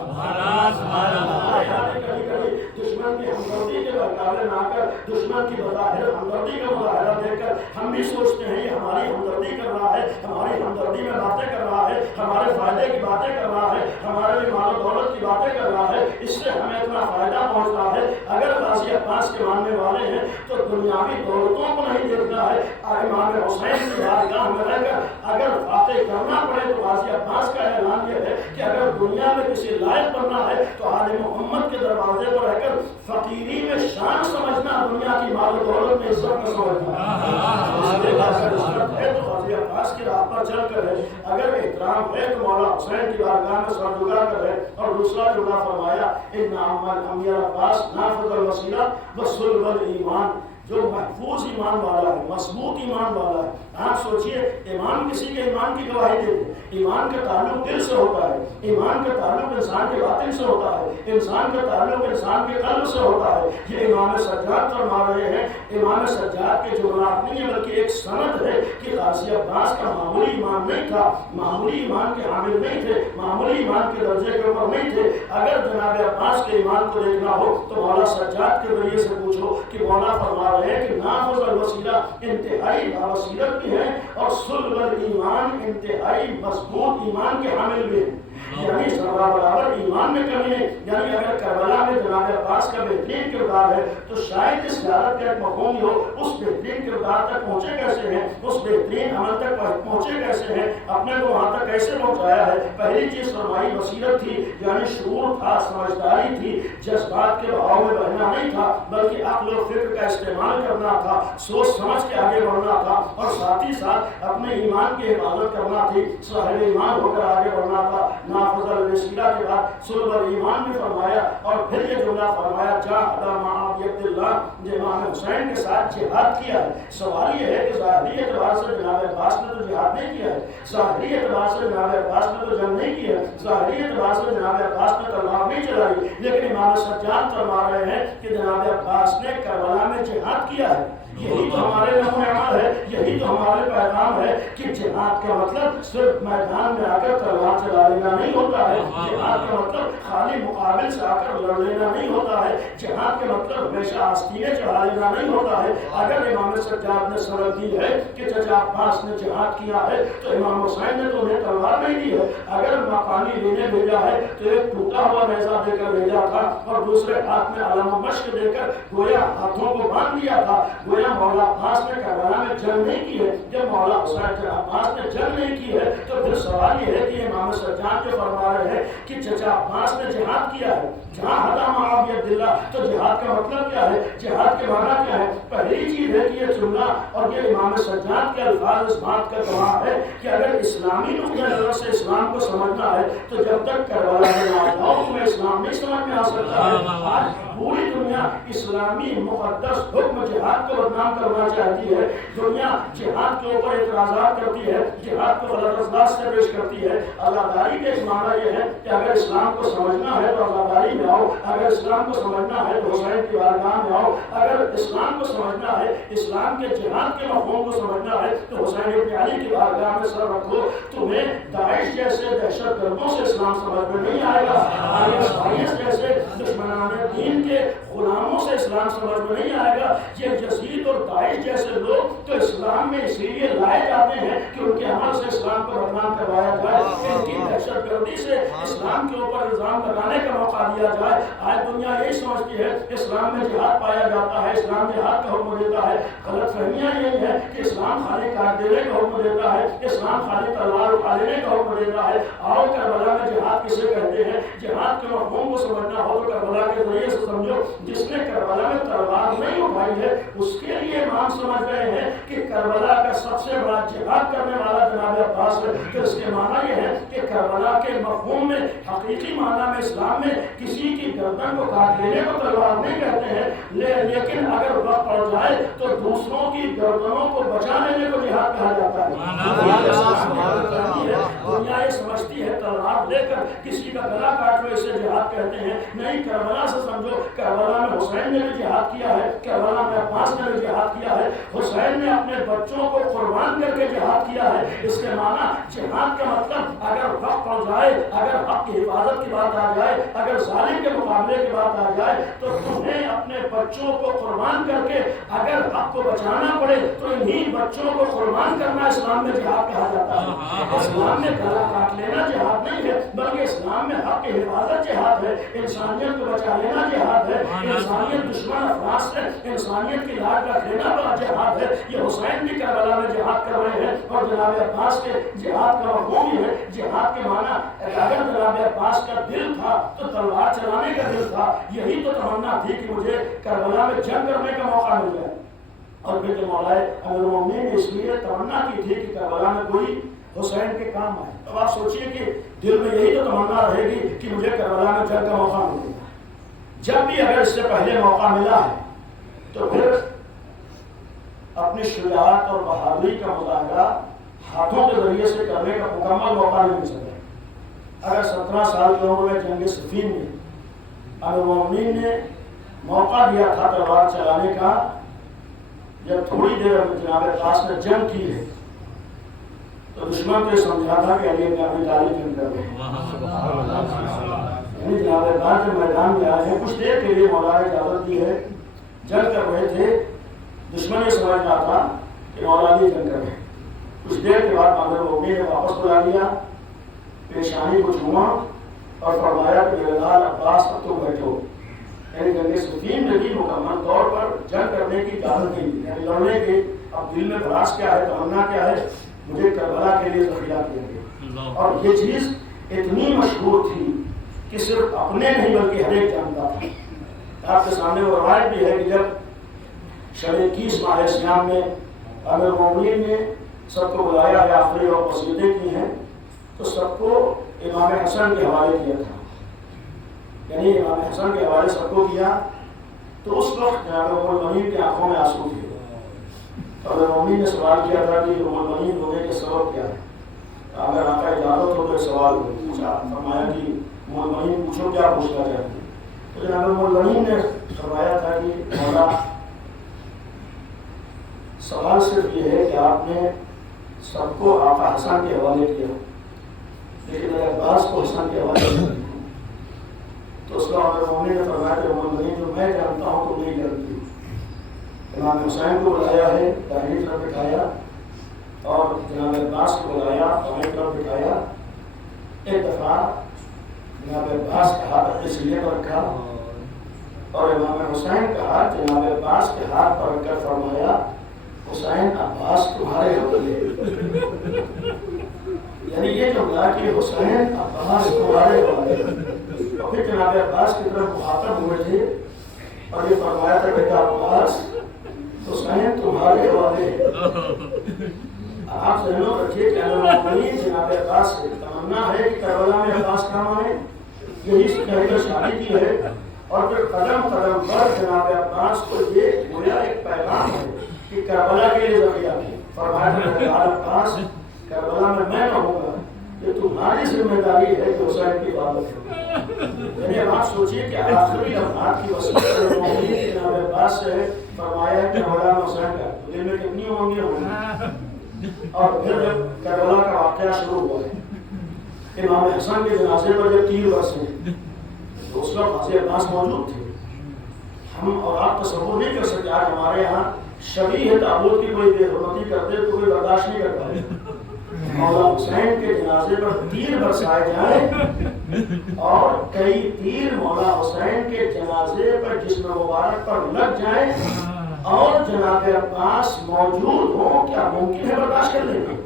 دشمن کی ہمدردی کے بہکاوے نہ کر, دشمن کی بظاہر ہمدردی کا مظاہرہ دے کر ہم بھی سوچتے ہیں یہ ہماری ہمدردی کر رہا ہے, ہماری ہمدردی میں باتیں کر رہا ہے, ہمارے فائدے کی باتیں کر رہا ہے, ہمارے لیے مال و دولت کی باتیں کر رہا ہے, اس سے ہمیں اتنا فائدہ پہنچ رہا ہے. اگر غازی عباس کے ماننے والے ہیں تو دنیاوی دولتوں کو نہیں دیکھنا ہے. امام حسین کی بارگاہ میں رہ کر اگر فاتح کرنا پڑے تو غازی عباس کا اعلان یہ ہے کہ اگر دنیا میں کسی لائق بننا ہے تو آل محمد کے دروازے پر رہ کر فقیری میں شان سمجھنا, دنیا کی مال و دولت میں عزت نہ سمجھنا. ہے تو غازی عباس کی راہ پر چل کر ہے, اگر احترام ہے تو مولا حسین کی بارگاہ میں سر جھکا کر ہے. اور دوسرا جملہ فرمایا ان عمل عباس نافذ الوسیلہ وصلب الایمان, جو محفوظ ایمان والا ہے، مضبوط ایمان والا ہے. آپ سوچئے ایمان کسی کے ایمان کی گواہی دے دے. ایمان کا تعلق دل سے ہوتا ہے، ایمان کا تعلق انسان کے باطن سے ہوتا ہے، انسان کا تعلق انسان کے قلب سے ہوتا ہے. یہ امام سجاد فرما رہے ہیں. امام سجاد کے جملات نہیں ہے بلکہ ایک سند ہے کہ قاضی عباس کا معمولی ایمان نہیں تھا، معمولی ایمان کے حامل نہیں تھے، معمولی ایمان کے درجے کے اوپر نہیں تھے. اگر جناب عباس کے ایمان کو دیکھنا ہو تو مولا سجاد کے ذریعے سے پوچھو کہ مولا فرما رہے ہیں کہ نافذ الوسیلہ انتہائی باوسیلت بھی ہے اور صلب الایمان انتہائی مضبوط ایمان کے حامل بھی ہیں. یعنی ذرہ برابر ایمان میں کمی ہے. یعنی اگر کربلا میں جناب عباس کا بہترین کردار ہے تو شاید اس زیارت کا ایک مفہوم ہو اس بہترین کردار تک پہنچے کیسے ہیں، اس بہترین عمل تک پہنچے کیسے ہیں، اپنے کو وہاں تک کیسے پہنچایا ہے. پہلی چیز فرمائی بصیرت تھی، یعنی شعور تھا، سمجھداری تھی، جذبات کے بہاؤ میں بہنا نہیں تھا بلکہ عقل و فکر کا استعمال کرنا تھا، سوچ سمجھ کے آگے بڑھنا تھا اور ساتھ ہی ساتھ اپنے ایمان کی حفاظت کرنا تھی، صاحب ایمان ہو کر آگے بڑھنا تھا. نافذ الوسیلہ کے بعد صلب الایمان بھی فرمایا اور پھر یہ جملہ فرمایا جاہد مع عبد اللہ، امام حسین کے ساتھ جہاد کیا ہے. سوال یہ ہے کہ ظاہری اعتبار سے جناب عباس نے تو جہاد نہیں کیا ہے، ظاہری اعتبار سے جناب عباس نے تو جنگ نہیں کیا ہے، ظاہری اعتبار سے جناب عباس نے تلوار نہیں چلائی، لیکن امام سجاد فرما رہے ہیں کہ جناب عباس نے کربلا میں جہاد کیا ہے. یہی تو ہمارے نمونہ عمل ہے، یہی تو ہمارے پیغام ہے کہ جہاد کا مطلب صرف میدان میں آ کر تلوار چلا لینا نہیں ہوتا ہے، جہاد کا مطلب خالی مقابل سے آ کر لڑ لینا نہیں ہوتا ہے، جہاد کا مطلب ہمیشہ آستینیں چڑھا لینا نہیں ہوتا ہے. اگر امام سجاد نے سبق دی ہے کہ چچا عباس نے جہاد کیا ہے تو امام حسین نے تو انہیں تلوار نہیں دی ہے. اگر پانی لینے بھیجا ہے تو ایک ٹوٹا ہوا نیزہ دے کر بھیجا تھا اور دوسرے ہاتھ میں علم مشق دے کر گویا ہاتھوں کو باندھ دیا تھا. گویا مولا عباس نے کربلا میں جنگ نہیں کی ہے. جب مولا حسین عباس نے جنگ نہیں کی ہے تو پھر سوال یہ ہے کہ امام سجاد جو فرما رہے ہیں کہ چچا عباس نے جہاد کیا ہے، جہاد مع عبد اللہ، تو جہاد کا مطلب کیا ہے، جہاد کے معنی کیا ہے؟ پہلی چیز ہے کہ یہ جملہ اور یہ امام سجاد کے الفاظ اس بات کا گواہ ہے کہ اگر اسلامی نقطۂ نظر سے اسلام کو سمجھنا ہے تو جب تک کربلا میں نہ جاؤ تمہیں اسلام نہیں سمجھ میں آ سکتا ہے. آج پوری دنیا اسلامی مقدس حکم جہاد کو بدنام کرنا چاہتی ہے، دنیا جہاد کے اوپر اعتراضات کرتی ہے، جہاد کو غلط انداز سے پیش کرتی ہے. عزاداری کا ایک معنی یہ ہے کہ اگر اسلام کو سمجھنا ہے تو عزاداری میں آؤ، اگر اسلام کو سمجھنا ہے تو حسین کی بارگاہ میں آؤ، اگر اسلام کو سمجھنا ہے، اسلام کے جہاد کے مفہوم کو سمجھنا ہے تو حسین ابن علی کی بارگاہ میں سر رکھو. تمہیں داعش جیسے دہشت گردوں سے اسلام سمجھ میں نہیں آئے گا، ISIS جیسے دشمنان دین کے غلاموں سے اسلام سمجھ میں نہیں آئے گا. یہ یزید اور داعش جیسے لوگ تو اسلام میں اسی لیے لائے جاتے ہیں کہ ان کے عمل سے اسلام کو بدنام کروایا جائے، ان کی دہشت گردی سے اسلام کے اوپر الزام لگانے کا موقع دیا جائے. آج دنیا یہی سمجھتی ہے اسلام میں جہاد پایا جاتا ہے، اسلام جہاد کا حکم دیتا ہے. غلط فہمیاں یہ ہے کہ اسلام خالی کاٹ دینے کا حکم دیتا ہے، اسلام خالی تلوار اٹھا لینے کا حکم دیتا ہے. آؤ کربلا میں جہاد کسے کہتے ہیں؟ جہاد کے مفہوم کو سمجھنا ہو تو کربلا کے ذریعے سے سمجھو. جس نے کربلا میں تلوار نہیں اٹھائی ہے اس کے لیے امام سمجھ رہے ہیں کہ کربلا کا سب سے بڑا جہاد کرنے والا جناب عباس ہے. تو اس کے معنی یہ ہے کہ کربلا کے مفہوم میں، حقیقی معنی میں اسلام میں کسی کی گردن کو کاٹ لینے کو تلوار نہیں کہتے ہیں، لیکن اگر وقت پڑ جائے تو دوسروں کی گردنوں کو بچا لینے کو جہاد کہا جاتا ہے. دنیا یہ سمجھتی ہے تلوار لے کر کسی کا گلا کاٹ لو اسے جہاد کہتے ہیں. نہیں، کربلا سے سمجھو. کربلا میں حسین نے بھی جہاد کیا ہے، کربلا میں عباس نے بھی جہاد کیا ہے. حسین نے اپنے بچوں کو قربان کر کے جہاد کیا ہے. اس کے معنی جہاد کا مطلب اگر وقت پڑ جائے، اگر حق کی حفاظت کی بات آ جائے، اگر ظالم کے مقابلے کی بات آ جائے تو تمہیں اپنے بچوں کو قربان کر کے اگر حق کو بچانا پڑے تو انہی بچوں کو قربان کرنا اسلام میں جہاد کہا جاتا ہے. اسلام میں گلا کاٹ لینا جہاد نہیں ہے بلکہ اسلام میں حق کی حفاظت جہاد ہے، انسانیت کو بچا لینا جہاد ہے، انسانیت دشمن افراد سے انسانیت کی لاج رکھ لینا بڑا جہاد ہے. یہ حسین بھی کربلا میں جہاد کر رہے ہیں اور جناب عباس کے جہاد کا مفہوم یہ ہے. جہاد کے معنی اگر جناب عباس کا دل تھا تو تلوار چلانے کا دل تھا. یہی تو تمنا تھی کہ مجھے کربلا میں جنگ کرنے کا موقع مل جائے. اور پھر جو مولا امیرالمومنین نے اس لیے تمنا کی تھی کہ کربلا میں کوئی حسین کے کام آئے. اب آپ سوچئے کہ دل میں یہی تو تمنا رہے گی کہ مجھے کربلا میں جنگ کا موقع ملے گا. جب بھی اگر اس سے پہلے موقع ملا ہے تو پھر اپنی شجاعت اور بہادری کا مظاہرہ ہاتھوں کے ذریعے سے کرنے کا مکمل موقع نہیں مل سکا۔ اگر 17 سال کی عمر میں جنگ صفین میں امیرالمومنین نے موقع دیا تھا تلوار چلانے کا، جب تھوڑی دیر جناب عباس نے جنگ کی ہے تو دشمن کو سمجھا تھا کہ علی بن ابی طالب جنگ کر رہے ہیں، یعنی جناب عباس جو میدان میں آئے ہیں کچھ دیر کے لیے مولا نے اجازت دی ہے، جنگ کر رہے تھے، دشمن یہ سمجھ رہا تھا کہ مولا علی جنگ کر رہے ہیں۔ کچھ دیر کے بعد امیرالمومنین نے واپس بلا لیا، پیشانی کو چھوا اور فرمایا کہ میرے لال عباس اب تو بیٹھو، یعنی جنگ صفین میں بھی مکمل طور پر جنگ کرنے کی اجازت نہیں دی، یعنی لڑنے کے اب دل میں خلاص کیا ہے، تمنا کیا ہے، مجھے کربلا کے لیے ذخیرہ کیا گیا۔ اور یہ چیز اتنی مشہور تھی کہ صرف اپنے نہیں بلکہ ہر ایک جانتا تھا۔ آپ کے سامنے وہ روایت بھی ہے کہ جب شب 21 ماہ سیام میں امیرالمومنین نے سب کو بلایا ہے، آخری اور قصیدے کی ہیں، تو سب کو امام حسن کے حوالے کیا تھا، یعنی امام حسن کے حوالے سب کو کیا۔ تو اس وقت جناب ام المؤمنین کی آنکھوں میں آنسو تھے، اور امیرالمومنین نے سوال کیا تھا کہ ام المؤمنین ہونے کے سبب کیا ہے، اگر آقا اجازت ہو تو ایک سوال پوچھا، فرمایا کہ ام المؤمنین پوچھو کیا پوچھنا چاہتے ہیں۔ تو جناب ام المؤمنین نے فرمایا تھا کہ مولا سوال صرف یہ ہے کہ آپ نے سب کو آقا حسن کے حوالے کیا، لیکن اگر عباس کو حسن کے حوالے کیا تو اس کا امیرالمومنین نے فرمایا کہ ام المؤمنین جو میں جانتا ہوں تو نہیں جانتی۔ امام حسین کو بلایا ہے، دائیں طرف بٹھایا، اور جناب عباس کو بلایا، بائیں طرف بٹھایا۔ ایک دفعہ جناب عباس کا ہاتھ اپنے سینے پر رکھا اور امام حسین کا ہاتھ جناب عباس کے ہاتھ پر رکھ کر فرمایا حسین عباس تمہارے حوالے، یعنی یہ جملہ کہ حسین عباس تمہارے حوالے۔ اور پھر جناب عباس کی طرف مخاطب ہوئے تھے اور یہ فرمایا تھا بیٹا عباس حسین تمہارے حوالے۔ آپ ذہنوں رکھیے کہ امیرالمومنین جناب عباس سے تمنا ہے کہ کربلا میں عباس کام آئے، یہی کہہ کر شادی کی ہے، اور پھر قدم قدم پر جناب عباس کو یہ گویا ایک پیغام ہے کہ کربلا کے لیے ذخیرہ کی۔ فرمایا کہ عباس کربلا میں نہ ہوں گا، یہ تمہاری ذمہ داری ہے کہ حسین کی حفاظت کرو۔ یعنی اب آپ سوچیے کہ آخری لمحات کی وصیت جناب عباس سے فرمایا کہ مولانا حسین کا دل میں کتنی امنگیں ہوں، اور پھر جب کربلا کا واقعہ شروع ہوا ہے، امام حسن کے جنازے پر جب تیر برسے تو اس وقت حاضر عباس موجود تھے۔ ہم اور آپ تصور نہیں کر سکتے، آج ہمارے یہاں شبیہ تابوت کی کوئی بے حرمتی کرتے تو کوئی برداشت نہیں کرتا ہے، مولا حسین کے جنازے پر تیر برسائے جائیں اور کئی تیر مولا حسین کے جنازے پر جسم مبارک پر لگ جائیں اور جناب عباس موجود ہوں، کیا ممکن ہے برداشت کر لیں گے؟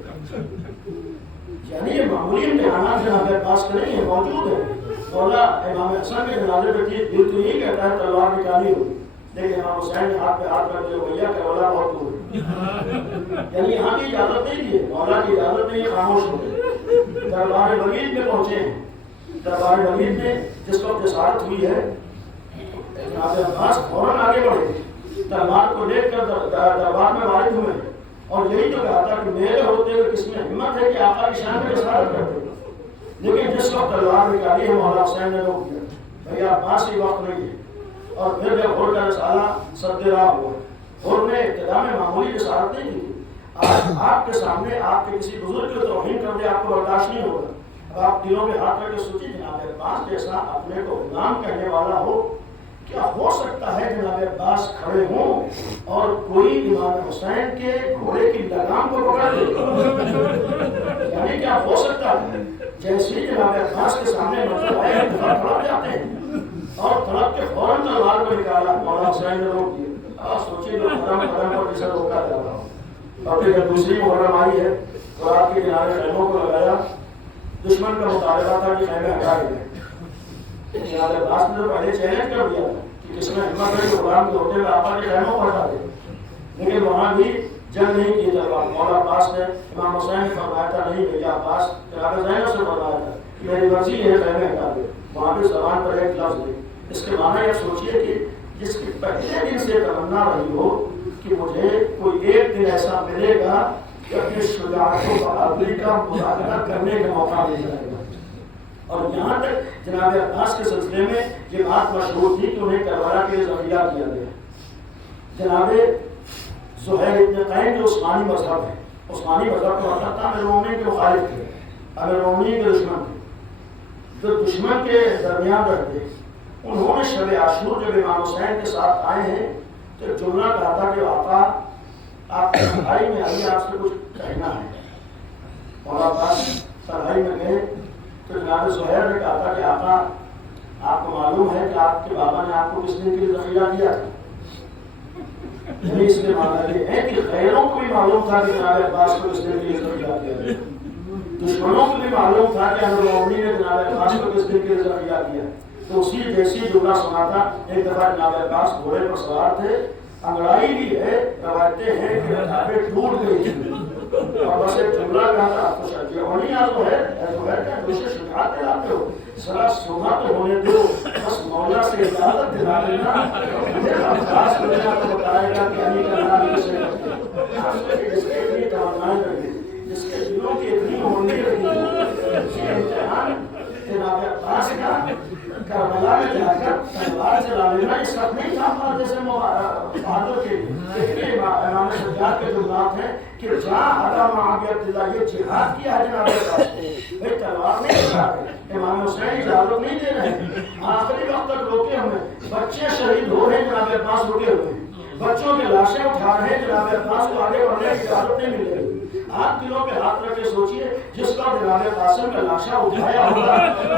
یعنی یہ معمولی امتحانات جناب عباس کے نہیں ہیں، موجود ہیں۔ مولا امام حسن کے جنازے پر دل تو یہی کہتا ہے تلوار نکالی ہو، لیکن امام حسین نے ہاتھ پہ ہاتھ رکھ دیا، بھیا کربلا بہت دور ہے، یعنی یہاں بھی اجازت نہیں دی ہے، مولا کی اجازت نہیں ہے، خاموش ہو گئے۔ دربار ولید میں پہنچے ہیں، دربار ولید میں جس وقت جسارت ہوئی ہے، جناب عباس فوراً آگے بڑھے، تلوار کو لے کر دربار میں وارد ہوئے اور یہی تو کہا تھا کہ میرے ہوتے ہوئے کس میں ہمت ہے کہ آقا کی شان میں جسارت کرتے، لیکن جس وقت تلوار نکالی ہے مولا حسین نے روک دیا، بھیا عباس ہی وقت نہیں ہے۔ اور پھر جب غور کا رسالہ سد راہ ہوا، غور نے ابتدا میں معمولی جسارت نہیں کی، آپ کے سامنے آپ کے کسی بزرگ کی توہین کر دے آپ کو برداشت نہیں ہوگا۔ اب آپ دلوں پہ ہاتھ رکھ کے سوچیے، جناب عباس جیسا اپنے کو غلام کہنے والا ہو، کیا ہو سکتا ہے جناب عباس کھڑے ہوں اور کوئی امام حسین کے گھوڑے کی لگام کو پکڑ لے؟ یعنی کیا ہو سکتا ہے؟ جیسے ہی جناب عباس کے سامنے مطلب آئے تڑپ جاتے ہیں اور تڑپ کے فوراً تلوار کو نکالا، مولا حسین نے روک دیا۔ آپ سوچیے جو قدم قدم پر جسے روکا جا رہا ہو۔ اور پھر جب دوسری محرم آئی ہے تو آپ کے کنارے خیموں کو لگایا، دشمن کا مطالبہ تھا کہ خیمے ہٹا دیں۔ جناب عباس نے تو پہلے چیلنج کر دیا تھا کہ کس میں ہمت ہے کہ غلام کے ہوتے ہوئے آقا کے خیموں کو ہٹا دے، لیکن وہاں بھی جنگ نہیں کی تلوار۔ مولا عباس نے امام حسین نے فرمایا تھا نہیں بھیا عباس، جناب زینب سے فرمایا تھا کہ میری مرضی ہے خیمے ہٹا دے، وہاں بھی زبان پر ایک لفظ ہے۔ اس کے معنی یہ سوچیے کہ جس کی پہلے دن سے تمنا رہی ہو کہ کہ مجھے کوئی ایک دن ایسا ملے گا کہ اپنے شجاعت و بہادری کا مظاہرہ کرنے کا موقع مل جائے گا۔ اور یہاں تک جناب عباس کے سلسلے میں یہ بات مشہور تھی کہ انہیں کربلا کے ذریعہ کیا گیا۔ جناب زہیر ابن قین جو عثمانی مذہب ہے، عثمانی مذہب کا مطلب تھا امیر المومنین کے مخالف تھے، امیر المومنین کے دشمن تھے، جو دشمن کے درمیان رہتے، انہوں نے شب عاشور جب امام حسین کے ساتھ آئے ہیں تو جملہ کہا تھا کہ آقا آپ تنہائی میں آئیے، آپ سے کچھ کہنا ہے۔ اور عباس تنہائی میں گئے تو جناب زہیر نے کہا تھا کہ آقا آپ کو معلوم ہے کہ آپ کے بابا نے آپ کو کس دن کے لیے ذخیرہ دیا تھا؟ یعنی اس کے معنی یہ ہے کہ غیروں کو بھی معلوم تھا کہ جناب عباس کو کس دن کے لیے ذخیرہ دیا گیا، دشمنوں کو بھی معلوم تھا کہ امیر المومنین نے جناب عباس کو کس دن کے لیے ذخیرہ دیا۔ تو اسی جیسی جملہ سنا تھا۔ ایک دفعہ جناب عباس گھوڑے پر سوار تھے، انگڑائی بھی ہے، روایتیں ہیں کہ رکابیں ٹوٹ گئی تھی، اور بس ایک جملہ کہا تھا آپ کو شرطیہ ہونی ہے تو ہے کیا دوسرے شکایت دلاتے ہو، ذرا سونا تو ہونے دو، بس مولا سے اجازت دلا لینا، پھر عباس کو آپ کو بتائے گا کہ علی کا نام کسے کرتے ہیں۔ جس کے اتنی توانائی رہی، جس کے دلوں کی اتنی ہونے رہی، یہ امتحان جناب عباس کا کربلا میں جا کر تلوار چلا لینا یہ سب نہیں تھا جیسے بہادر کے لیکن امام سجاد کے جملات ہیں کہ جہاں حدا معاویہ عبداللہ یہ جہاد کیا ہے جناب عباس بھائی تلوار نہیں چلا رہے، امام حسین اجازت نہیں دے رہے ہیں، آخری وقت تک روکے ہمیں، بچے شہید ہو رہے ہیں جناب عباس روکے ہوئے ہیں، بچوں کے لاشیں اٹھا رہے ہیں جناب عباس کو آگے بڑھنے کی اجازت نہیں مل رہی۔ آپ دلوں پہ ہاتھ رکھ کے سوچئے جس کا جناب قاسم کا لاشا اٹھایا ہوگا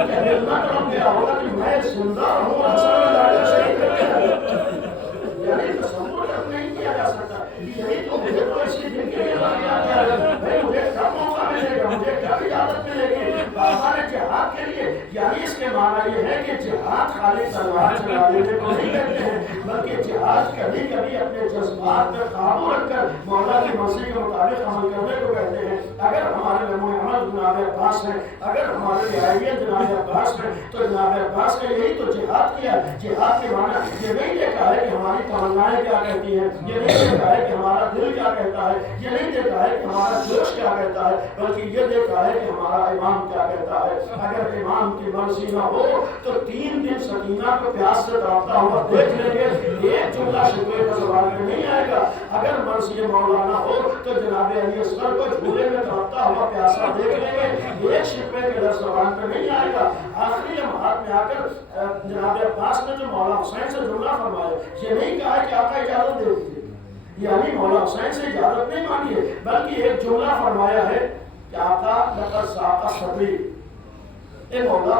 کہ دل نہ تڑپ گیا ہوگا کہ میں زندہ ہوں حسن میں لایا شہید کر کے، یعنی تصور تک نہیں کیا جا سکتا۔ یہی تو مجھے تو اسی دن کے لیے کیا گیا بھائی مجھے کب موقع ملے گا، مجھے کب اجازت ملے گی بابا نے جہاد کے لیے۔ یعنی اس کے معنی یہ ہے کہ جہاد خالی تلوار چلا لینے کو نہیں کہتے ہیں، بلکہ جہاد کبھی کبھی اپنے جذبات پر قابو رکھ کر مولا کی مرضی کے مطابق عمل کرنے کو کہتے ہیں۔ اگر ہمارے نمونہ عمل جناب عباس ہیں، اگر ہمارے رعایت جناب عباس ہیں، تو جناب عباس نے یہی تو جہاد کیا۔ جہاد کے معنی یہ نہیں دیکھا ہے کہ ہماری تمنائیں کیا کہتی ہیں، یہ نہیں دیکھا ہے کہ ہمارا دل کیا کہتا ہے، یہ نہیں دیکھا ہے کہ ہمارا جوش کیا کہتا ہے، بلکہ یہ دیکھا ہے کہ ہمارا امام کیا کہتا ہے۔ اگر امام کی مرضی نہ ہو تو 3 دن سکینہ کو پیاس سے تڑپتا ہوا دیکھ لیں گے، ایک جملہ شکوے کا سوال میں نہیں آئے گا۔ اگر مرضی مولا نہ ہو تو جناب علی اصغر کو جھولے میں تڑپتا ہوا پیاسا دیکھ لیں گے، ایک شکوے کے لفظ زبان پہ نہیں آئے گا۔ آخری لمحات میں آ کر جناب عباس نے جو مولا حسین سے جملہ فرمایا، یہ نہیں کہا کہ آقا اجازت دے دیجیے، یعنی مولا حسین سے اجازت نہیں مانگی ہے، بلکہ ایک جملہ فرمایا ہے کہ آقا لقد ذاق صدری، اے مولا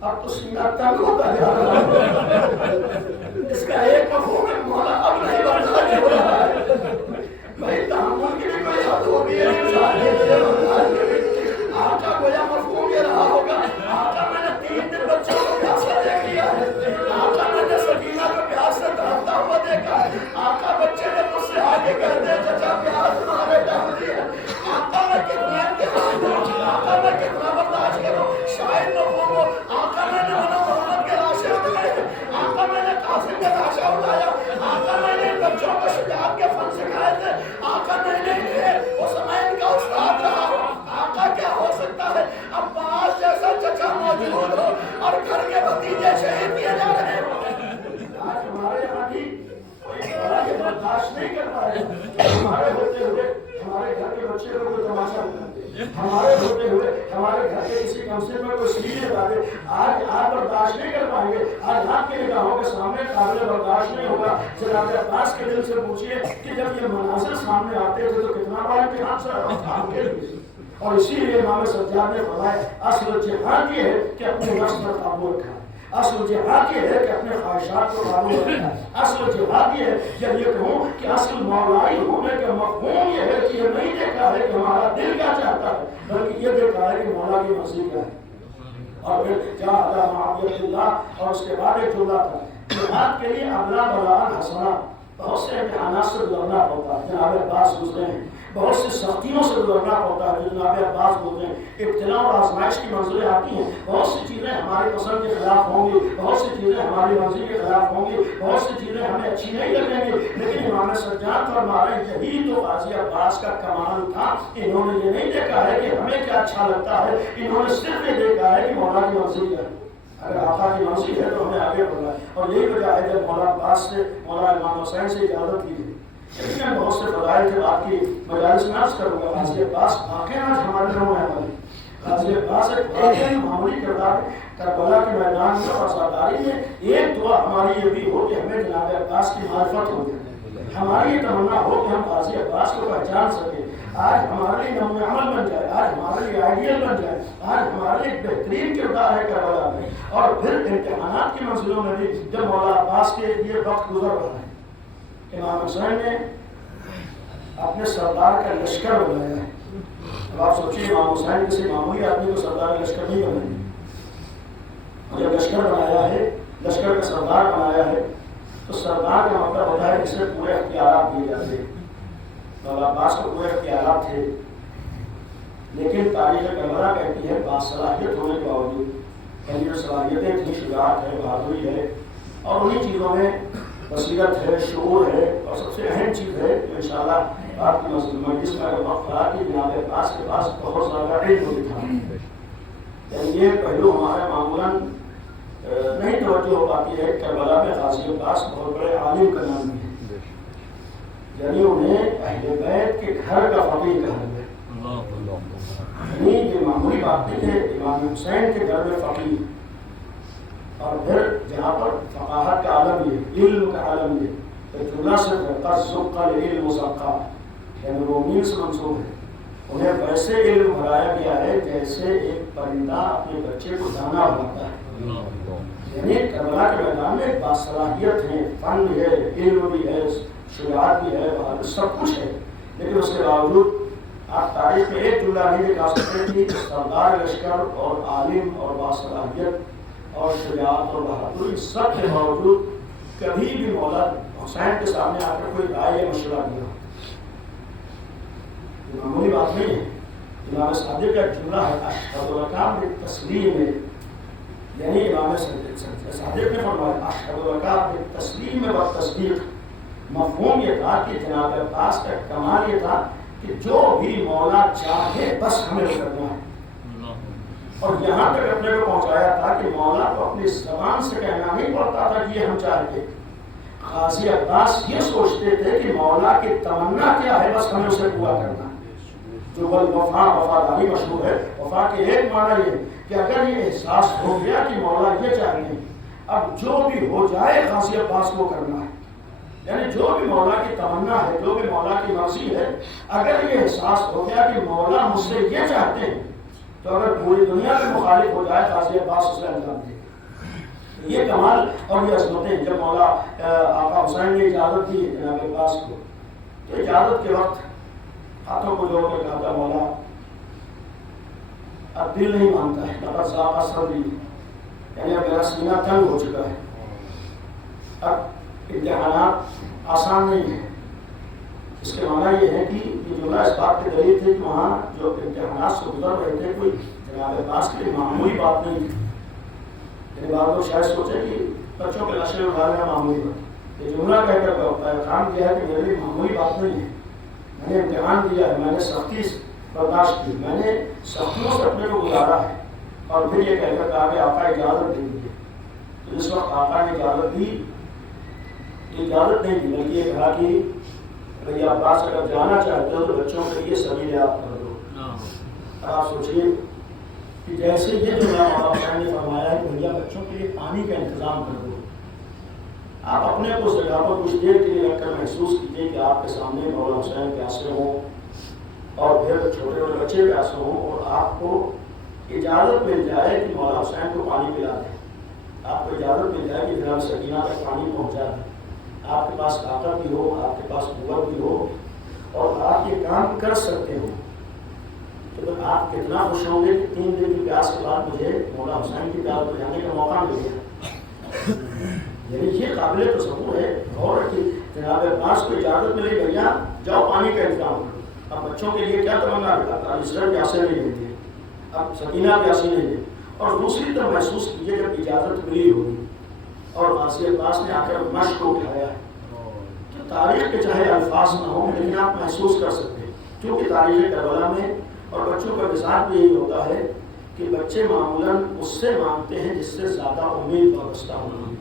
اب تو سینہ تنگ ہوتا جا رہا ہے۔ اس کا ایک مفہوم ہے مولا اب نہیں برداشت ہو رہا ہے، بھائی تحمل کی بھی کوئی حد ہوگی ہے، آقا گویا مفہوم یہ رہا ہوگا، آقا میں نے 3 دن بچوں کو پیاسا دیکھ لیا ہے، آقا میں نے سکینہ کو پیاس سے تڑپتا ہوا دیکھا ہے، آقا بچے نے مجھ سے آگے کہتے ہیں چچا پیاس تمہارے ڈال دیا، آقا میں کتنا امتحان دوں، آقا میں کتنا برداشت کروں، شاید مفہوم ہو آقا میں نے محمد کے لاشیں اٹھائے، آقا میں نے قاسم کے لاشیں اٹھایا، آقا میں نے بچوں کو شجاعت کے فن سکھائے تھے، آقا میں نے اس عثمان کا استاد رہا ہوں، آقا کیا ہو سکتا ہے عباس جیسا چچا موجود ہو اور گھر کے بھتیجے شہید کیے جا رہے ہیں۔ آج ہمارے یہاں بھی کوئی یہ برداشت نہیں کر پائے، ہمارے ہوتے ہوئے ہمارے گھر کے بچے کو کوئی تماشا نہیں، ہمارے ہوتے ہوئے ہمارے گھر کے کسی کمسے میں کوئی سینے ڈالے، آج آپ برداشت نہیں کر پائیں گے، آج آپ کے نگاہوں کے سامنے قابل برداشت نہیں ہوگا۔ جناب عباس کے دل سے پوچھئے کہ جب یہ مناظر سامنے آتے تھے تو کتنا بڑا امتحان سر آپ کے لیے، اور اسی لیے امام سجاد نے فرمایا اصل جہاد یہ ہے کہ اپنے نفس پر قابو رکھا، اصل جہاد یہ ہے کہ اپنے خواہشات کو قابو رکھا، اصل جہاد یہ ہے جب یہ کہوں کہ اصل مولائی ہونے کا مفہوم یہ ہے کہ یہ نہیں دیکھا ہے کہ ہمارا دل کیا چاہتا ہے، بلکہ یہ دیکھا ہے کہ مولا کی مرضی کیا ہے۔ اور پھر جہاد معاویہ اللہ، اور اس کے بعد ایک جملہ تھا جہاد کے لیے ابلا بلا حسنا، بہت سے امتحانات سے گزرنا ہوتا ہے، جناب عباس گزرے ہیں، بہت سی سختیوں سے گزرنا پڑتا ہے. جو جناب عباس بولتے ہیں ابتلا اور آزمائش کی منزلیں آتی ہیں. بہت سی چیزیں ہماری پسند کے خلاف ہوں گی, بہت سی چیزیں ہماری مرضی کے خلاف ہوں گی, بہت سی چیزیں ہمیں اچھی نہیں لگیں گی, لیکن امام سجاد فرما رہے ہیں یہی تو غازی عباس کا کمال تھا. انہوں نے یہ نہیں دیکھا ہے کہ ہمیں کیا اچھا لگتا ہے, انہوں نے صرف یہ دیکھا ہے کہ مولا کی مرضی ہے. اگر آقا کی مرضی ہے تو ہمیں آگے بڑھنا ہے. اور یہی وجہ ہے جب مولا عباس سے مولا امام حسین سے اجازت لی ہے. لیکن بہت سے فضائل تھے, آپ کی مجالس میں عرض کروں گا. غازی عباس واقعی آج ہمارے گھروں میں ہے. غازی عباس ایک واقعی معمولی کردار ہے. کربلا کے میدان میں اور سرداری میں ایک دعا ہماری یہ بھی ہو کہ ہمیں جناب عباس کی معرفت ہو جائے. ہماری یہ تمنا ہو کہ ہم غازی عباس کو پہچان سکیں. آج ہمارے لیے نمونہ عمل بن جائے, آج ہمارے لیے آئیڈیل بن جائے, آج ہمارے لیے ایک بہترین کردار ہے کربلا میں. اور پھر امتحانات کی منزلوں میں بھی جب مولا عباس کے یہ وقت گزر رہا ہے, امام حسین نے اپنے سردار کا لشکر بنایا ہے. اب آپ سوچیے امام حسین کسی معمولی آدمی کو سردار لشکر نہیں بنائے. جب لشکر بنایا ہے, لشکر کا سردار بنایا ہے, تو سردار کا مطلب ہوتا ہے جسے پورے اختیارات دیے جاتے. مولا عباس کو پورے اختیارات تھے, لیکن تاریخ کربلا کہتی ہے باصلاحیت ہونے کے باوجود, یعنی جو صلاحیتیں تھیں, شجاعت ہے, بہادری ہے, اور انہیں چیزوں میں بصیرت ہے, شعور ہے, اور سب سے اہم چیز ہے جو انشاءاللہ آپ کی مجلس میں اگر وقت رہا کہ جناب عباس کے پاس بہت زیادہ علم تھا. یعنی یہ پہلو ہمارے معمولاً نہیں توجہ ہو پاتی ہے. کربلا میں غازی عباس بہت بڑے عالم کا نام ہے, یعنی انہیں اہل بیت کے گھر کا فقیہ کہا گیا. یعنی یہ معمولی بات نہیں ہے, امام حسین کے گھر میں فقیہ, اور پھر جہاں پر فقاہت کا عالم یہ, علم کا عالم یہ, جملہ سے ذُقَّ العلم ذَقًّا, یعنی رومین سے منسوب ہے. انہیں ویسے علم بھرایا گیا ہے جیسے ایک پرندہ اپنے بچے کو دانا بناتا ہے. یعنی کربلا کے میدان میں باصلاحیت ہیں, فن ہے, علم بھی ہے, شجاعت بھی ہے, سب کچھ ہے. لیکن اس کے باوجود آپ تاریخ میں ایک جملہ نہیں دکھا سکتے کہ سردار لشکر اور عالم اور باصلاحیت اور شجاعت اور بہادری سب کے باوجود کبھی بھی مولا حسین کے سامنے آ کر کوئی رائے یا مشورہ دیا. یہ معمولی بات نہیں ہے. امام صادق کا جملہ ہے اشہد لک بالتسلیم, یعنی امام صادق نے فرمایا اشہد لک بالتسلیم والتصدیق. مفہوم یہ تھا کہ جناب عباس کا کمال یہ تھا کہ جو بھی مولا چاہے بس ہمیں کرنا ہے. اور یہاں تک اپنے کو پہنچایا تھا کہ مولا کو اپنی زبان سے کہنا نہیں پڑتا تھا کہ یہ ہم چاہتے. غازی عباس یہ سوچتے تھے کہ مولا کی تمنا کیا ہے, بس ہمیں اسے پورا کرنا ہے. جو وفا, وفاداری مشہور ہے. وفا کے ایک معنی یہ کہ اگر یہ احساس ہو گیا کہ مولا یہ چاہتے ہیں, اب جو بھی ہو جائے غازی عباس کو کرنا ہے. یعنی جو بھی مولا کی تمنا ہے, جو بھی مولا کی مرضی ہے, اگر یہ احساس ہو گیا کہ مولا مجھ سے یہ چاہتے ہیں, تو اگر پوری دنیا میں مخالف ہو جائے غازی عباس اسے انجام دے. یہ کمال اور یہ عظمتیں جب مولا آقا حسین نے اجازت دی جناب عباس کو, تو اجازت کے وقت ہاتھوں کو جوڑ کر کہا تھا مولا اب دل نہیں مانتا ہے, لقد ضاق صدری, یعنی اب میرا سینہ تنگ ہو چکا ہے, اب امتحانات آسان نہیں ہیں. اس کے معنی یہ ہے کہ یہ جملہ اس بات کی دلیل تھی کہ وہاں جو امتحانات سے گزر رہے تھے کوئی جناب عباس کے لیے معمولی بات نہیں تھی. یعنی بعض لوگ شاید سوچے کہ بچوں کے لاشیں اٹھا لینا معمولی بات. یہ جملہ کہہ کر کام کیا ہے کہ میرے لیے معمولی بات نہیں ہے. میں نے امتحان دیا ہے, میں نے سختی برداشت کی, میں نے سختیوں سے اپنے کو گزارا ہے. اور پھر یہ کہہ کر کہا کہ آقا اجازت دے دیجیے. تو جس وقت آقا نے اجازت دی, اجازت نہیں دی بلکہ یہ کہا کہ بھیا عباس اگر جانا چاہتے ہو تو بچوں کے لیے سبیل آپ کر دو. اب آپ سوچیے کہ جیسے یہ جو مولا حسین نے فرمایا ہے کہ بھیا بچوں کے لیے پانی کا انتظام کر دو, آپ اپنے کو اس جگہ پر کچھ دیر کے لیے رکھ کر محسوس کیجیے کہ آپ کے سامنے مولا حسین پیاسے ہوں اور پھر چھوٹے چھوٹے بچے پیاسے ہوں, اور آپ کو اجازت مل جائے کہ مولا حسین کو پانی پلا دیں. آپ کو اجازت مل جائے کہ جناب سکینہ تک پانی پہنچا دیں. آپ کے پاس طاقت بھی ہو, آپ کے پاس قوت بھی ہو, اور آپ یہ کام کر سکتے ہو, تو آپ کتنا خوش ہوں گے کہ 3 دن کی پیاس کے بعد مجھے مولا حسین کی پیاس بجانے کا موقع مل گیا. یعنی یہ قابل تصور ہے. اور کہ جناب عباس کو اجازت ملی بھیا جاؤ پانی کا انتظام کرو. اب بچوں کے لیے کیا تمنا ہے؟ اسرائیل پیاسے نہیں لیتے، اب سکینہ پیاسی نہیں ہے۔ اور دوسری طرف محسوس کیجیے جب اجازت ملی ہوگی اور غازی عباس نے آ کر مشق کو اٹھایا ہے، کہ تاریخ کے چاہے الفاظ نہ ہوں لیکن آپ محسوس کر سکتے ہیں، کیونکہ تاریخ کربلا میں اور بچوں کا مزاج بھی یہی ہوتا ہے کہ بچے معمولاً اس سے مانگتے ہیں جس سے زیادہ امید وابستہ ہونا ہے۔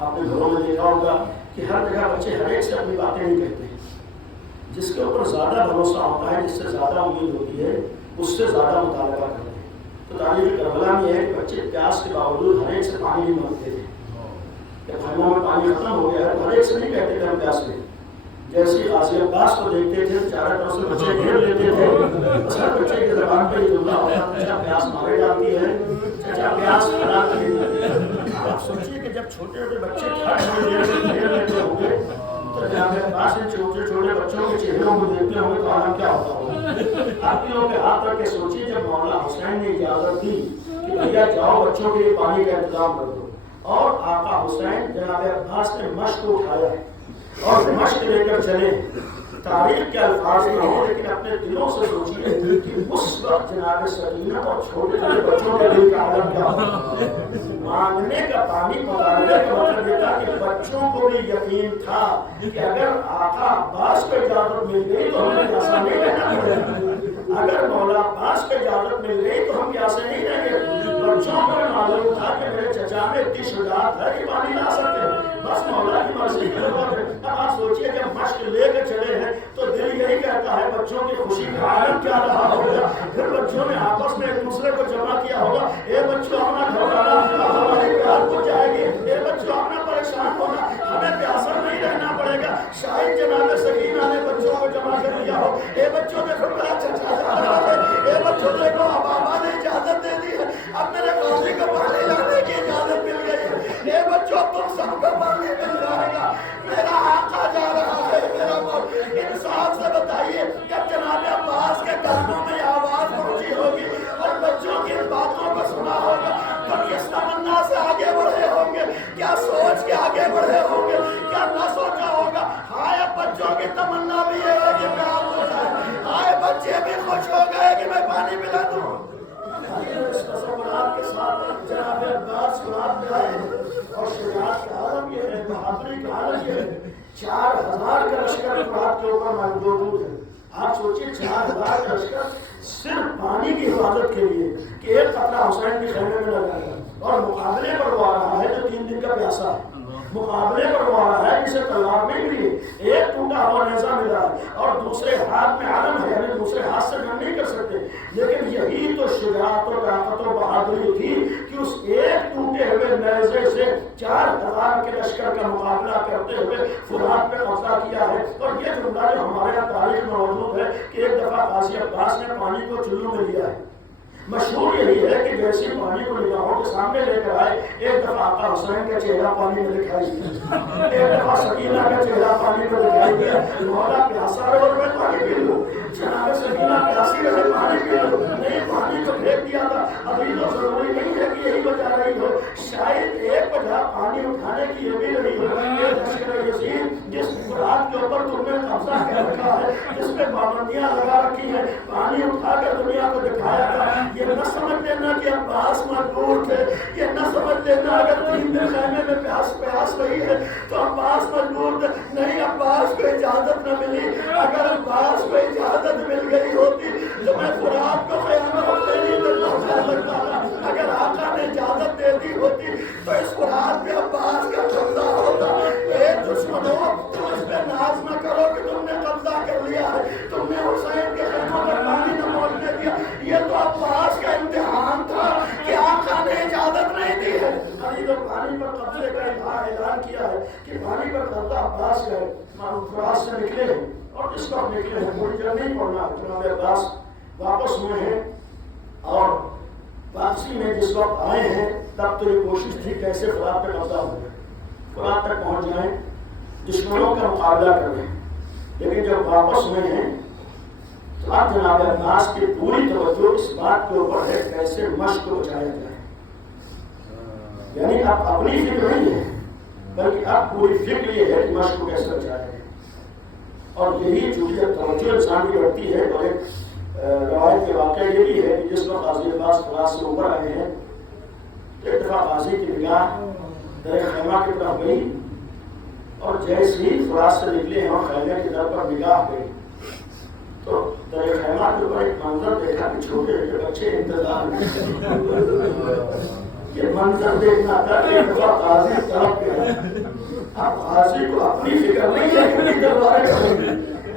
آپ نے گھروں میں دیکھا ہوگا کہ ہر جگہ بچے ہر ایک سے اپنی باتیں نہیں کہتے ہیں، جس کے اوپر زیادہ بھروسہ ہوتا ہے، جس سے زیادہ امید ہوتی ہے، اس سے زیادہ مطالبہ کرتے ہیں۔ تو تاریخ کربلا میں یہ ہے کہ بچے پیاس کے باوجود ہر ایک سے پانی نہیں مانگتے تھے، جب خیموں میں پانی ختم ہو گیا ہے تو ہر ایک سے نہیں کہتے تھے ہم پیاس میں۔ جیسے غازی عباس کو دیکھتے تھے چاروں طرف سے بچے گھیر لیتے تھے، ہر بچے کی زبان پہ یہ جملہ ہوتا تھا، چچا پیاس مارے جاتی ہے، چچا پیاس کھلا کری جاتی ہے۔ آپ سوچیے کہ جب چھوٹے چھوٹے بچے تھوڑی دیر سے گھیر لیتے ہوں گے تو جناب عباس ان چھوٹے چھوٹے بچوں کے چہروں کو دیکھتے ہوں گے تو عالم کیا ہوتا ہوگا۔ آپ لوگوں کے ہاتھ رکھ کے سوچیے جب مولا حسین نے اجازت دی کہ بھیا جاؤ بچوں کے لیے پانی کا انتظام کر دو، اور آقا حسین جناب عباس نے مشق کو اٹھایا ہے اور مشق لے کر چلے۔ تاریخ کے الفاظ میں ہوں لیکن اپنے دلوں سے سوچیے کہ اس وقت جناب سکینہ اور چھوٹے چھوٹے بچوں کے دل کا عالم کیا ہوتا۔ مانگنے کا پانی پکارنے کا مطلب یہ تھا کہ بچوں کو بھی یقین تھا کہ اگر آقا عباس کو اجازت مل گئی تو ہمیں پیاسا نہیں رہنا پڑے گا، اگر مولا عباس کو اجازت مل گئی تو ہم پیاسے نہیں رہیں گے۔ بچوں کو بھی معلوم تھا کہ میرے چچا میں اتنی شجاعت ہے کہ پانی لا سکتے ہیں، بس مولا کی مرضی کی ضرورت ہے۔ اب آپ سوچیے جب مشق لے کے چلے ہیں تو دل یہی کہتا ہے بچوں کی خوشی کا عالم کیا رہا ہوگا، پھر بچوں نے آپس میں ایک دوسرے کو جمع کیا ہوگا، اے بچوں اپنا گھبرانا ہماری پیار بجھ جائے گی، اے بچوں اپنا پریشان ہونا ہمیں پیاسا نہیں رہنا پڑے گا۔ شاید جناب سکینہ نے بچوں کو جمع کر لیا ہو، اے بچوں نے پھر بڑا چچا جا رہا ہے، اے بچوں دیکھو اب بابا نے اجازت دے دی ہے، اب میرے غازی کو پانی لانے کی اجازت مل گئی ہے، اے بچوں تم سب کو پانی مل جائے گا، میرا آقا جا رہا ہے، میرا مولا۔ انصاف سے بتائیے جب جناب عباس کے کانوں میں آواز پہنچی ہوگی اور بچوں کی ان باتوں کو سنا ہوگا تو کس تمنا سے آگے بڑھے ہوں گے، کیا سوچ کے آگے بڑھے ہوں گے، کیا نہ سوچا ہوگا ہائے بچوں کی تمنا بھی یہ ہے کہ میں آپ ہو جائے، ہائے بچے بھی خوش ہو گئے کہ میں پانی پلا دوں۔ اس تصورات کے ساتھ جناب عباس فرات میں آئے اور شجاعت کا عالم یہ ہے، بہادری کا عالم یہ ہے۔ 4000 کا لشکر فرات کے اوپر موجود ہے۔ آپ سوچیے 4000 کا لشکر صرف پانی کی حفاظت کے لیے کہ ایک قطرہ حسین کے خیمے میں لگا ہے، اور مقابلے پر وہ آ رہا ہے جو 3 دن کا پیاسا ہے، مقابلے پر وہ آ رہا ہے جسے تلوار نہیں ملی، ایک ٹوٹا ہوا نیزہ ملا ہے اور دوسرے ہاتھ میں علم ہے، یعنی دوسرے ہاتھ سے جنگ نہیں کر سکتے، لیکن یہی تو شجاعت و طاقت و بہادری تھی کہ اس ایک ٹوٹے ہوئے نیزے سے 4000 کے لشکر کا مقابلہ کرتے ہوئے فرات پہ قبضہ کیا ہے۔ اور یہ جملہ جو ہمارے یہاں تاریخ میں موجود ہے کہ ایک دفعہ غازی عباس نے پانی کو چلو میں لیا ہے، مشہور یہی ہے کہ جیسے پانی کو نگاہوں کے سامنے لے کر آئے، ایک دفعہ آقا حسین کا چہرہ پانی میں دکھائی دیا، ایک دفعہ سکینہ کا چہرہ پانی میں دکھائی دیا، مولا پیاسا رہے اور میں پانی پی لوں، جناب سکینہ پیاسی رہے پانی پی لوں، نہیں پانی کو پھینک دیا تھا، ابھی تو ضروری نہیں ہے کہ یہی وجہ رہی ہو، شاید ایک وجہ پانی اٹھانے کی یہ بھی رہی ہو کہ لشکر یزید جس فرات کے اوپر تم نے قبضہ کر رکھا ہے، جس پہ پابندیاں لگا رکھی ہیں، پانی اٹھا کر دنیا کو دکھایا تھا۔ یہ نہ سمجھ لینا کہ عباس مجبور تھے، یہ نہ سمجھ لینا اگر 3 دن خیمے میں پیاس رہی ہے تو عباس مجبور تھے، نہیں عباس کو اجازت نہ ملی، اگر عباس کو اجازت مل گئی ہوتی تو میں فرات کو خیمے میں نہیں پہنچا سکتا تھا، اگر آقا نے اجازت دے دی ہوتی تو اس فرات پہ عباس کا قبضہ ہوتا۔ اے دشمنوں تم اس پہ ناز نہ کرو کہ تم نے قبضہ کر لیا ہے، تم نے حسین کے خیموں میں پانی نہ پہنچنے دیا، یہ تو عباس کا امتحان تھا کہ آقا نے اجازت نہیں دی ہے۔ ابھی تو پانی پر قبضے کا اعلان کیا ہے کہ پانی پر قبضہ عباس کا ہے، فرات سے نکلے ہیں اور اس وقت نکلے ہیں، پوری جگہ نہیں پڑھنا، جناب عباس واپس ہوئے ہیں اور واپسی میں جس وقت آئے ہیں تب تو یہ کوشش تھی کیسے فرات پہ قبضہ ہو جائے، فرات تک پہنچ جائیں، دشمنوں کا مقابلہ کر لیں، لیکن جب واپس ہوئے ہیں تو اب جناب عباس کی پوری توجہ اس بات کے اوپر ہے کیسے مشق کو بچایا جائے، یعنی اب اپنی فکر نہیں ہے بلکہ اب پوری فکر یہ ہے کہ مشق کو کیسے بچایا جائے۔ اور یہی چونکہ جب توجہ انسان کی بڑھتی ہے تو ایک روایت کے واقعہ یہ بھی ہے کہ جس وقت غازی عباس فراز سے اوپر آئے ہیں تو ایک دفعہ غازی کی نگاہ در خیمہ کی طرف گئی اور جیسے ہی فراز سے نکلے ہیں اور خیمے کی در پر نگاہ گئی تو در خیمہ کے اوپر ایک منظر دیکھا کہ چھوٹے چھوٹے بچے انتظار میں یہ منظر دیکھنا تھا کہ ایک دفعہ غازی طرف گیا۔ اب غازی کو اپنی فکر نہیں ہے کہ دربارے کریں گے،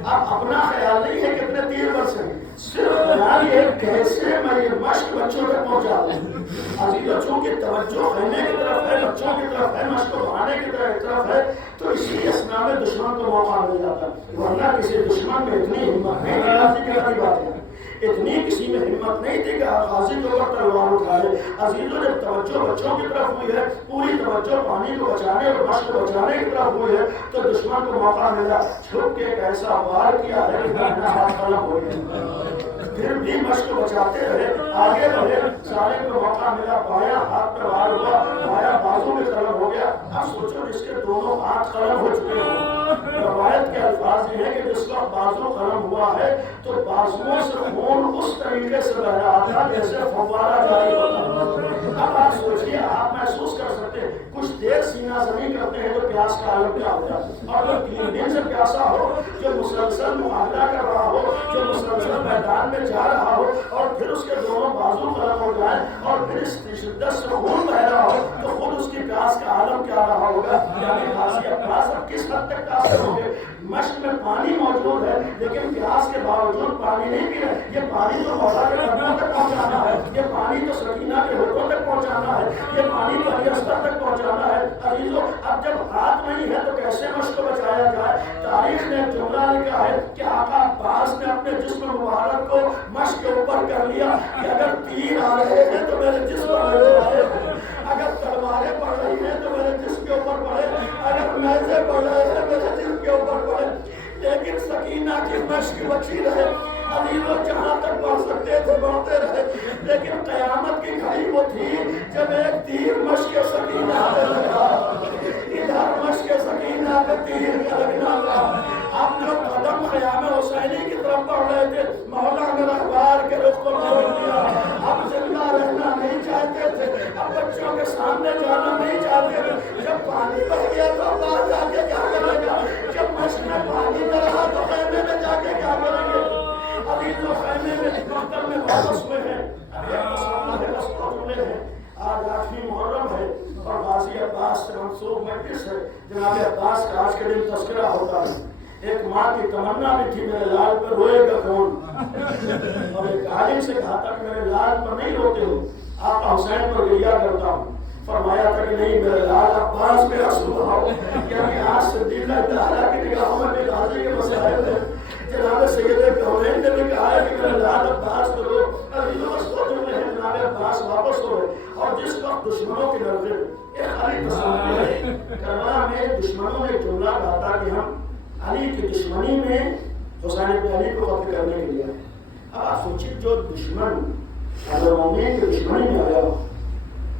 اب اپنا خیال نہیں ہے کتنے تیر برسیں، صرف خیال یہ کیسے میں یہ مشق بچوں تک پہنچا دوں۔ عزیز بچوں کی توجہ خیمے کی طرف ہے، بچوں کی طرف ہے، مشق کو بڑھانے کی طرف ہے، تو اسی اسنا میں دشمن کو موقع مل جاتا، ورنہ کسی دشمن میں اتنی ہمت نہیں تھی۔ غازی کی بڑی بات ہے، اتنی کسی میں ہمت نہیں تھی کہ غازی کے اوپر تلوار اٹھائے۔ عزیزوں جب توجہ بچوں کی طرف ہوئی ہے، پوری توجہ پانی کو بچانے اور مشق کو بچانے کی طرف ہوئی ہے، تو دشمن کو موقع ملا، چھپ کے ایک ایسا وار کیا ہے کہ میرا ہاتھ قلم ہو گیا، پھر بھی مشق کو بچاتے رہے، آگے بڑھے، سالم کو موقع ملا، بایاں ہاتھ پہ وار ہوا، بایاں بازو میں قلم ہو گیا۔ اب سوچو جس کے دونوں ہاتھ قلم ہو چکے ہوں، روایت کے الفاظ یہ ہے کہ جس وقت بازو قلم ہوا ہے تو بازوؤں سے خون اس طریقے سے بہ رہا تھا جیسے فوارہ جاری ہوتا۔ اب آپ سوچیے، آپ محسوس کر سکتے ہیں کچھ دیر سینہ زنی کرتے ہیں تو پیاس کا عالم کیا ہوتا ہے، اور جو 3 دن سے پیاسا ہو، جو مسلسل معاملہ کر رہا ہو، جو مسلسل میدان میں جا رہا ہو اور پھر اس کے دونوں بازو قلم ہو جائیں اور پھر اس شدت سے خون بہ رہا ہو تو خود اس کی پیاس کا عالم کیا رہا ہوگا۔ یعنی غازی عباس اب کس حد تک قاصر ہوں گے، مشق میں پانی موجود ہے لیکن پیاس کے باوجود پانی نہیں پی رہے، یہ پانی تو مولا کے قدموں تک پہنچانا ہے، یہ پانی تو سکینہ کے ہوٹوں تک پہنچانا ہے، یہ پانی تو علی اصغر تک پہنچانا ہے۔ عزیزو اب جب ہاتھ نہیں ہے تو کیسے مشق کو بچایا جائے؟ تاریخ نے ایک جملہ لکھا ہے کہ آقا عباس نے اپنے جسم مبارک کو مشق کے اوپر کر لیا کہ اگر تیر آ رہے ہیں تو میرے جسم پر جائے، اگر تلواریں پڑ رہی ہیں تو میرے جسم کے اوپر پڑے، اگر نیزے پڑ رہے ہیں میرے جسم کے اوپر پڑے، لیکن سکینہ کی مشق بچی رہے۔ عزیزو جہاں تک بڑھ سکتے تھے بڑھتے رہے، لیکن قیامت کی گھڑی وہ تھی جب ایک تیر مشق سکینہ پہ لگا، ادھر مشق سکینہ پہ تیر کا لگنا تھا۔ اب جو قدم خیام حسینی کی طرف بڑھ رہے تھے، مولا نے اخبار کے رخ کو موڑ دیا، اب زندہ رہنا نہیں چاہتے تھے، اب بچوں کے سامنے جانا نہیں چاہتے تھے۔ جب پانی بہ گیا تو باہر جا کے کیا کرے گا، جب مشق میں پانی نہ رہا تو خیمے میں جا کے کیا کریں گے؟ عزیزو خیمے میں مقدم میں واپس ہوئے ہیں، اب ایک مسئلہ ہے، بس دو جملے ہیں۔ آج 8ویں محرم ہے اور غازی عباس سے منسوب مجلس ہے، جناب عباس کا آج کے دن تذکرہ ہوتا ہے۔ ایک ماں کی تمنا بھی تھی میرے لال پر روئے گا کون، اور ایک عالم سے کہا تھا کہ میرے لال پر نہیں روتے ہو، آقا حسین پر گریہ کرتا ہوں۔ فرمایا تھا کہ نہیں میرے لال عباس میرا سبحاؤ، یعنی آج صدیقہ تعالیٰ کی نگاہوں میں بھی غازی کے مسائل ہیں۔ جناب سید کونین نے بھی کہا ہے کہ میرے لال عباس پر رو۔ عزیزو بس دو جملے ہیں، جناب عباس واپس ہو رہے اور جس وقت دشمنوں کی نظر ایک خالی تصور ہے، کربلا میں دشمنوں نے جملہ کہا تھا کہ ہم علی کی دشمنی میں حسین بن علی کو قتل کرنے کے لیے۔ اب آپ سوچیے جو دشمن اگر مومن کی دشمنی میں آیا،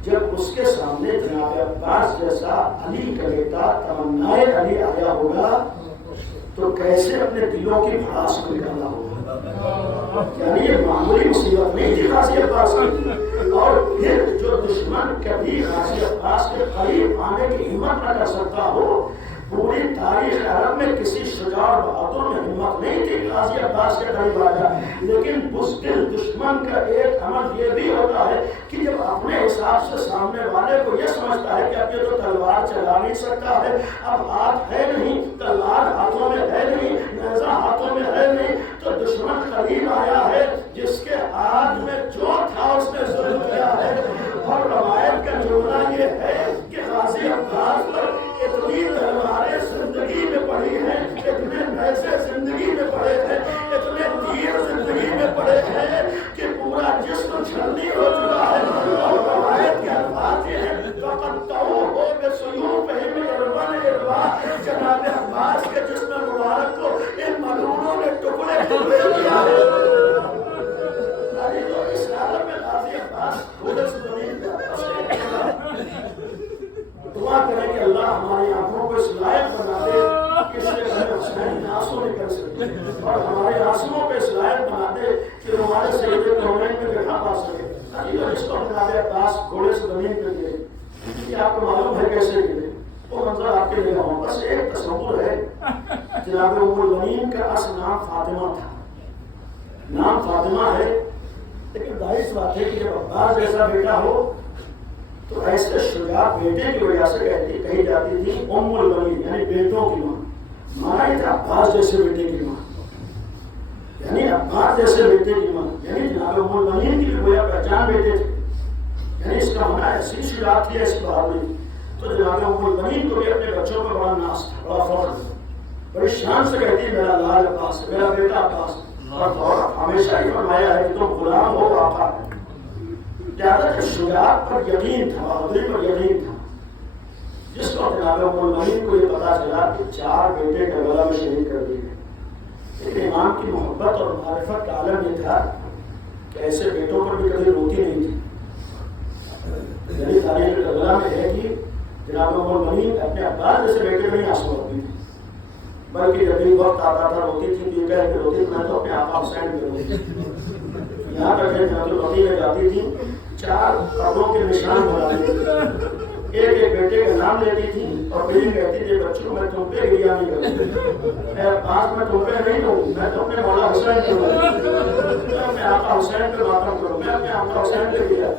جب اس کے سامنے جناب عباس جیسا علی کا بیٹا تمنائے علی آیا ہوگا تو کیسے اپنے دلوں کی بھڑاس کو نکالنا ہوگا۔ یعنی یہ معمولی مصیبت نہیں تھی غازی عباس کی، اور پھر جو دشمن کبھی غازی عباس کے قریب آنے کی ہمت نہ کر سکتا ہو، پوری تاریخ عرب میں کسی شجاع اور بہادر میں ہمت نہیں تھی غازی عباس کے قریب آ جائے۔ لیکن بزدل دشمن کا ایک عمل یہ بھی ہوتا ہے کہ جب اپنے حساب سے سامنے والے کو یہ سمجھتا ہے کہ اب یہ تو تلوار چلا نہیں سکتا ہے، اب ہاتھ ہے نہیں، تلوار ہاتھوں میں ہے نہیں، نیزہ ہاتھوں میں ہے نہیں، تو دشمن قریب آیا ہے جس کے ہاتھ میں جو تھا اس نے ظلم کیا ہے۔ اور روایت کا جملہ یہ ہے کہ غازی عباس پر اتنی تلواریں زندگی میں پڑی ہیں، اتنے نیزے زندگی میں پڑے ہیں، اتنے تیر زندگی میں پڑے ہیں کہ پورا جسم چھلنی ہو چکا ہے۔ اور روایت کے الفاظ یہ ہیں فَقَطَّعُوهُ بِسُيُوفِهِمْ إِرْبًا إِرْبًا، جناب عباس کے جسم مبارک کو ان ملعونوں نے ٹکڑے ٹکڑے کیا ہے۔ اس عالم میں غازی عباس تھوڑے سے زمین پہ دعا کریں کہ اللہ ہماری آنکھوں کو اس لائق بنا دے کہ اس سے حسین آنسو نکل سکے اور ہمارے آنسوؤں پہ اس لائق بنا دے کہ وہ ہمارے سیدے کونین میں جگہ پا سکے. جس کو جناب عباس گھوڑے سے زمین پہ گرے، یہ آپ کو معلوم ہے کیسے گرے، وہ منظر آپ کے نگاہوں بس ایک تصور ہے. جناب ام المؤمنین کا اصل نام فاطمہ تھا، نام فاطمہ ہے، لیکن ظاہر سی بات ہے کہ جب عباس جیسا بیٹا ہو تو ایسے شجاع بیٹے کی وجہ سے کہی جاتی تھی ام المؤمنین، یعنی بیٹوں کی ماں. مانا یہ تھا عباس جیسے بیٹے کی ماں، یعنی عباس جیسے بیٹے کی ماں، یعنی جناب ام المؤمنین کی بھی گویا پہچان بیٹے تھے. یعنی اس کا مانا ایسی شجاعت تھی، ایسی بہادری. تو جناب ام المؤمنین کو بھی اپنے بچوں پر بڑا ناز تھا، بڑا فخر تھا، بڑی شان سے کہتی میرا لال عباس ہے، میرا بیٹا عباس ہے. اور ہمیشہ ہی فرمایا ہے کہ تم غلام ہو آقا ہے. زیادہ شجاعت پر یقین تھا، بہادری پر یقین تھا. جس کو جناب ام المؤمنین کو یہ پتا چلا کہ 4 بیٹے کربلا میں شہید کر دیے گئے، لیکن امام کی محبت اور معرفت کا عالم یہ تھا کہ ایسے بیٹوں پر بھی کبھی روتی نہیں تھی. یعنی تاریخ کربلا میں ہے کہ جناب ام المؤمنین اپنے عباس جیسے بیٹے میں آنسو ہوتی تھی، بلکہ جب بھی وقت آتا تھا روتی تھی تو یہ کہہ کے روتی تھی میں تو اپنے آقا حسین پہ روتی تھی. یہاں تک کہ جناب روتی میں جاتی تھی 4 قبروں کے نشان بناتی تھی، ایک بیٹے کا نام لیتی تھی اور پھر یہ کہتی تھی بچوں میں تم پہ گریا نہیں کروں، میں عباس میں تم پہ نہیں کروں، میں تو اپنے مولا حسین پہ کروں، میں اپنے آقا حسین پہ ماتم کروں، میں اپنے آقا حسین پہ گریا.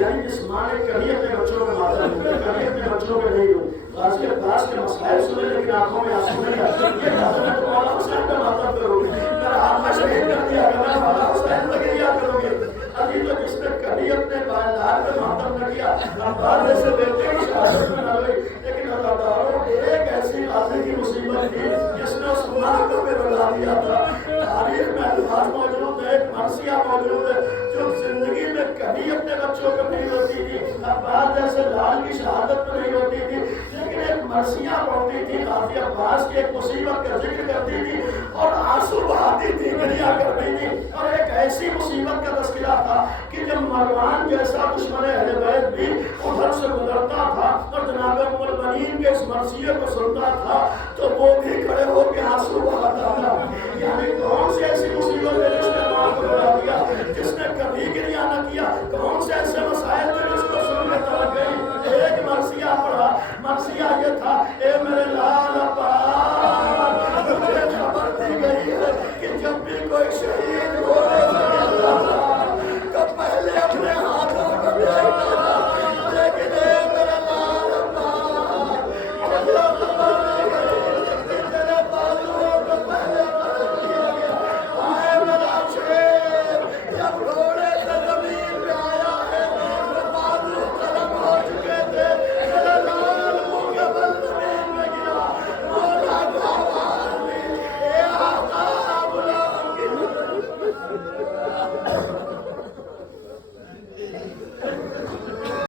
یعنی جس ماں نے کبھی اپنے بچوں پہ ماتم نہیں کیا، کبھی اپنے بچوں پہ نہیں کروں. غازی عباس کے مسائل سنے لیکن آنکھوں میں آنسو نہیں آتے. یہ کہتے میں تو مولا حسین پہ ماتم کروں گی، میرا آقا شہید کر دیا کہ میں مولا حسین پہ گریا کروں گی. ابھی تو جس نے کبھی اپنے بالدار پہ ماتم نہ کیا، عباس جیسے بیٹے کی شہادت میں نہ ہوئی. لیکن اللہ تعالیٰ ایک ایسی غازی کی مصیبت تھی جس نے اس ماں کو بھی رلا دیا تھا. تاریخ میں الفاظ موجود ہے، ایک مرثیہ موجود ہے جو زندگی میں کبھی اپنے بچوں کو نہیں روتی تھی، عباس جیسے لال کی شہادت میں نہیں روتی تھی، لیکن ایک مرثیہ پڑھتی تھی غازی عباس کی ایک مصیبت کا ذکر کرتی تھی اور آنسو بہاتی تھی، گریا کرتی تھی. اور ایک ایسی مصیبت کا تذکرہ تھا کہ جب مروان جیسا دشمن اہل بیت بھی ادھر سے گزرتا تھا اور جناب ام المؤمنین کے اس مرثیے کو سنتا تھا تو وہ بھی کھڑے ہو کے آنسو بہاتا تھا. یعنی کون سی ایسی مصیبت ہے جس نے ماں کو بلا دیا، جس نے کبھی گریا نہ کیا؟ کون سے ایسے مسائل تھے جس کو سن کے تڑپ گئی؟ ایک مرثیہ پڑھا، مرثیہ یہ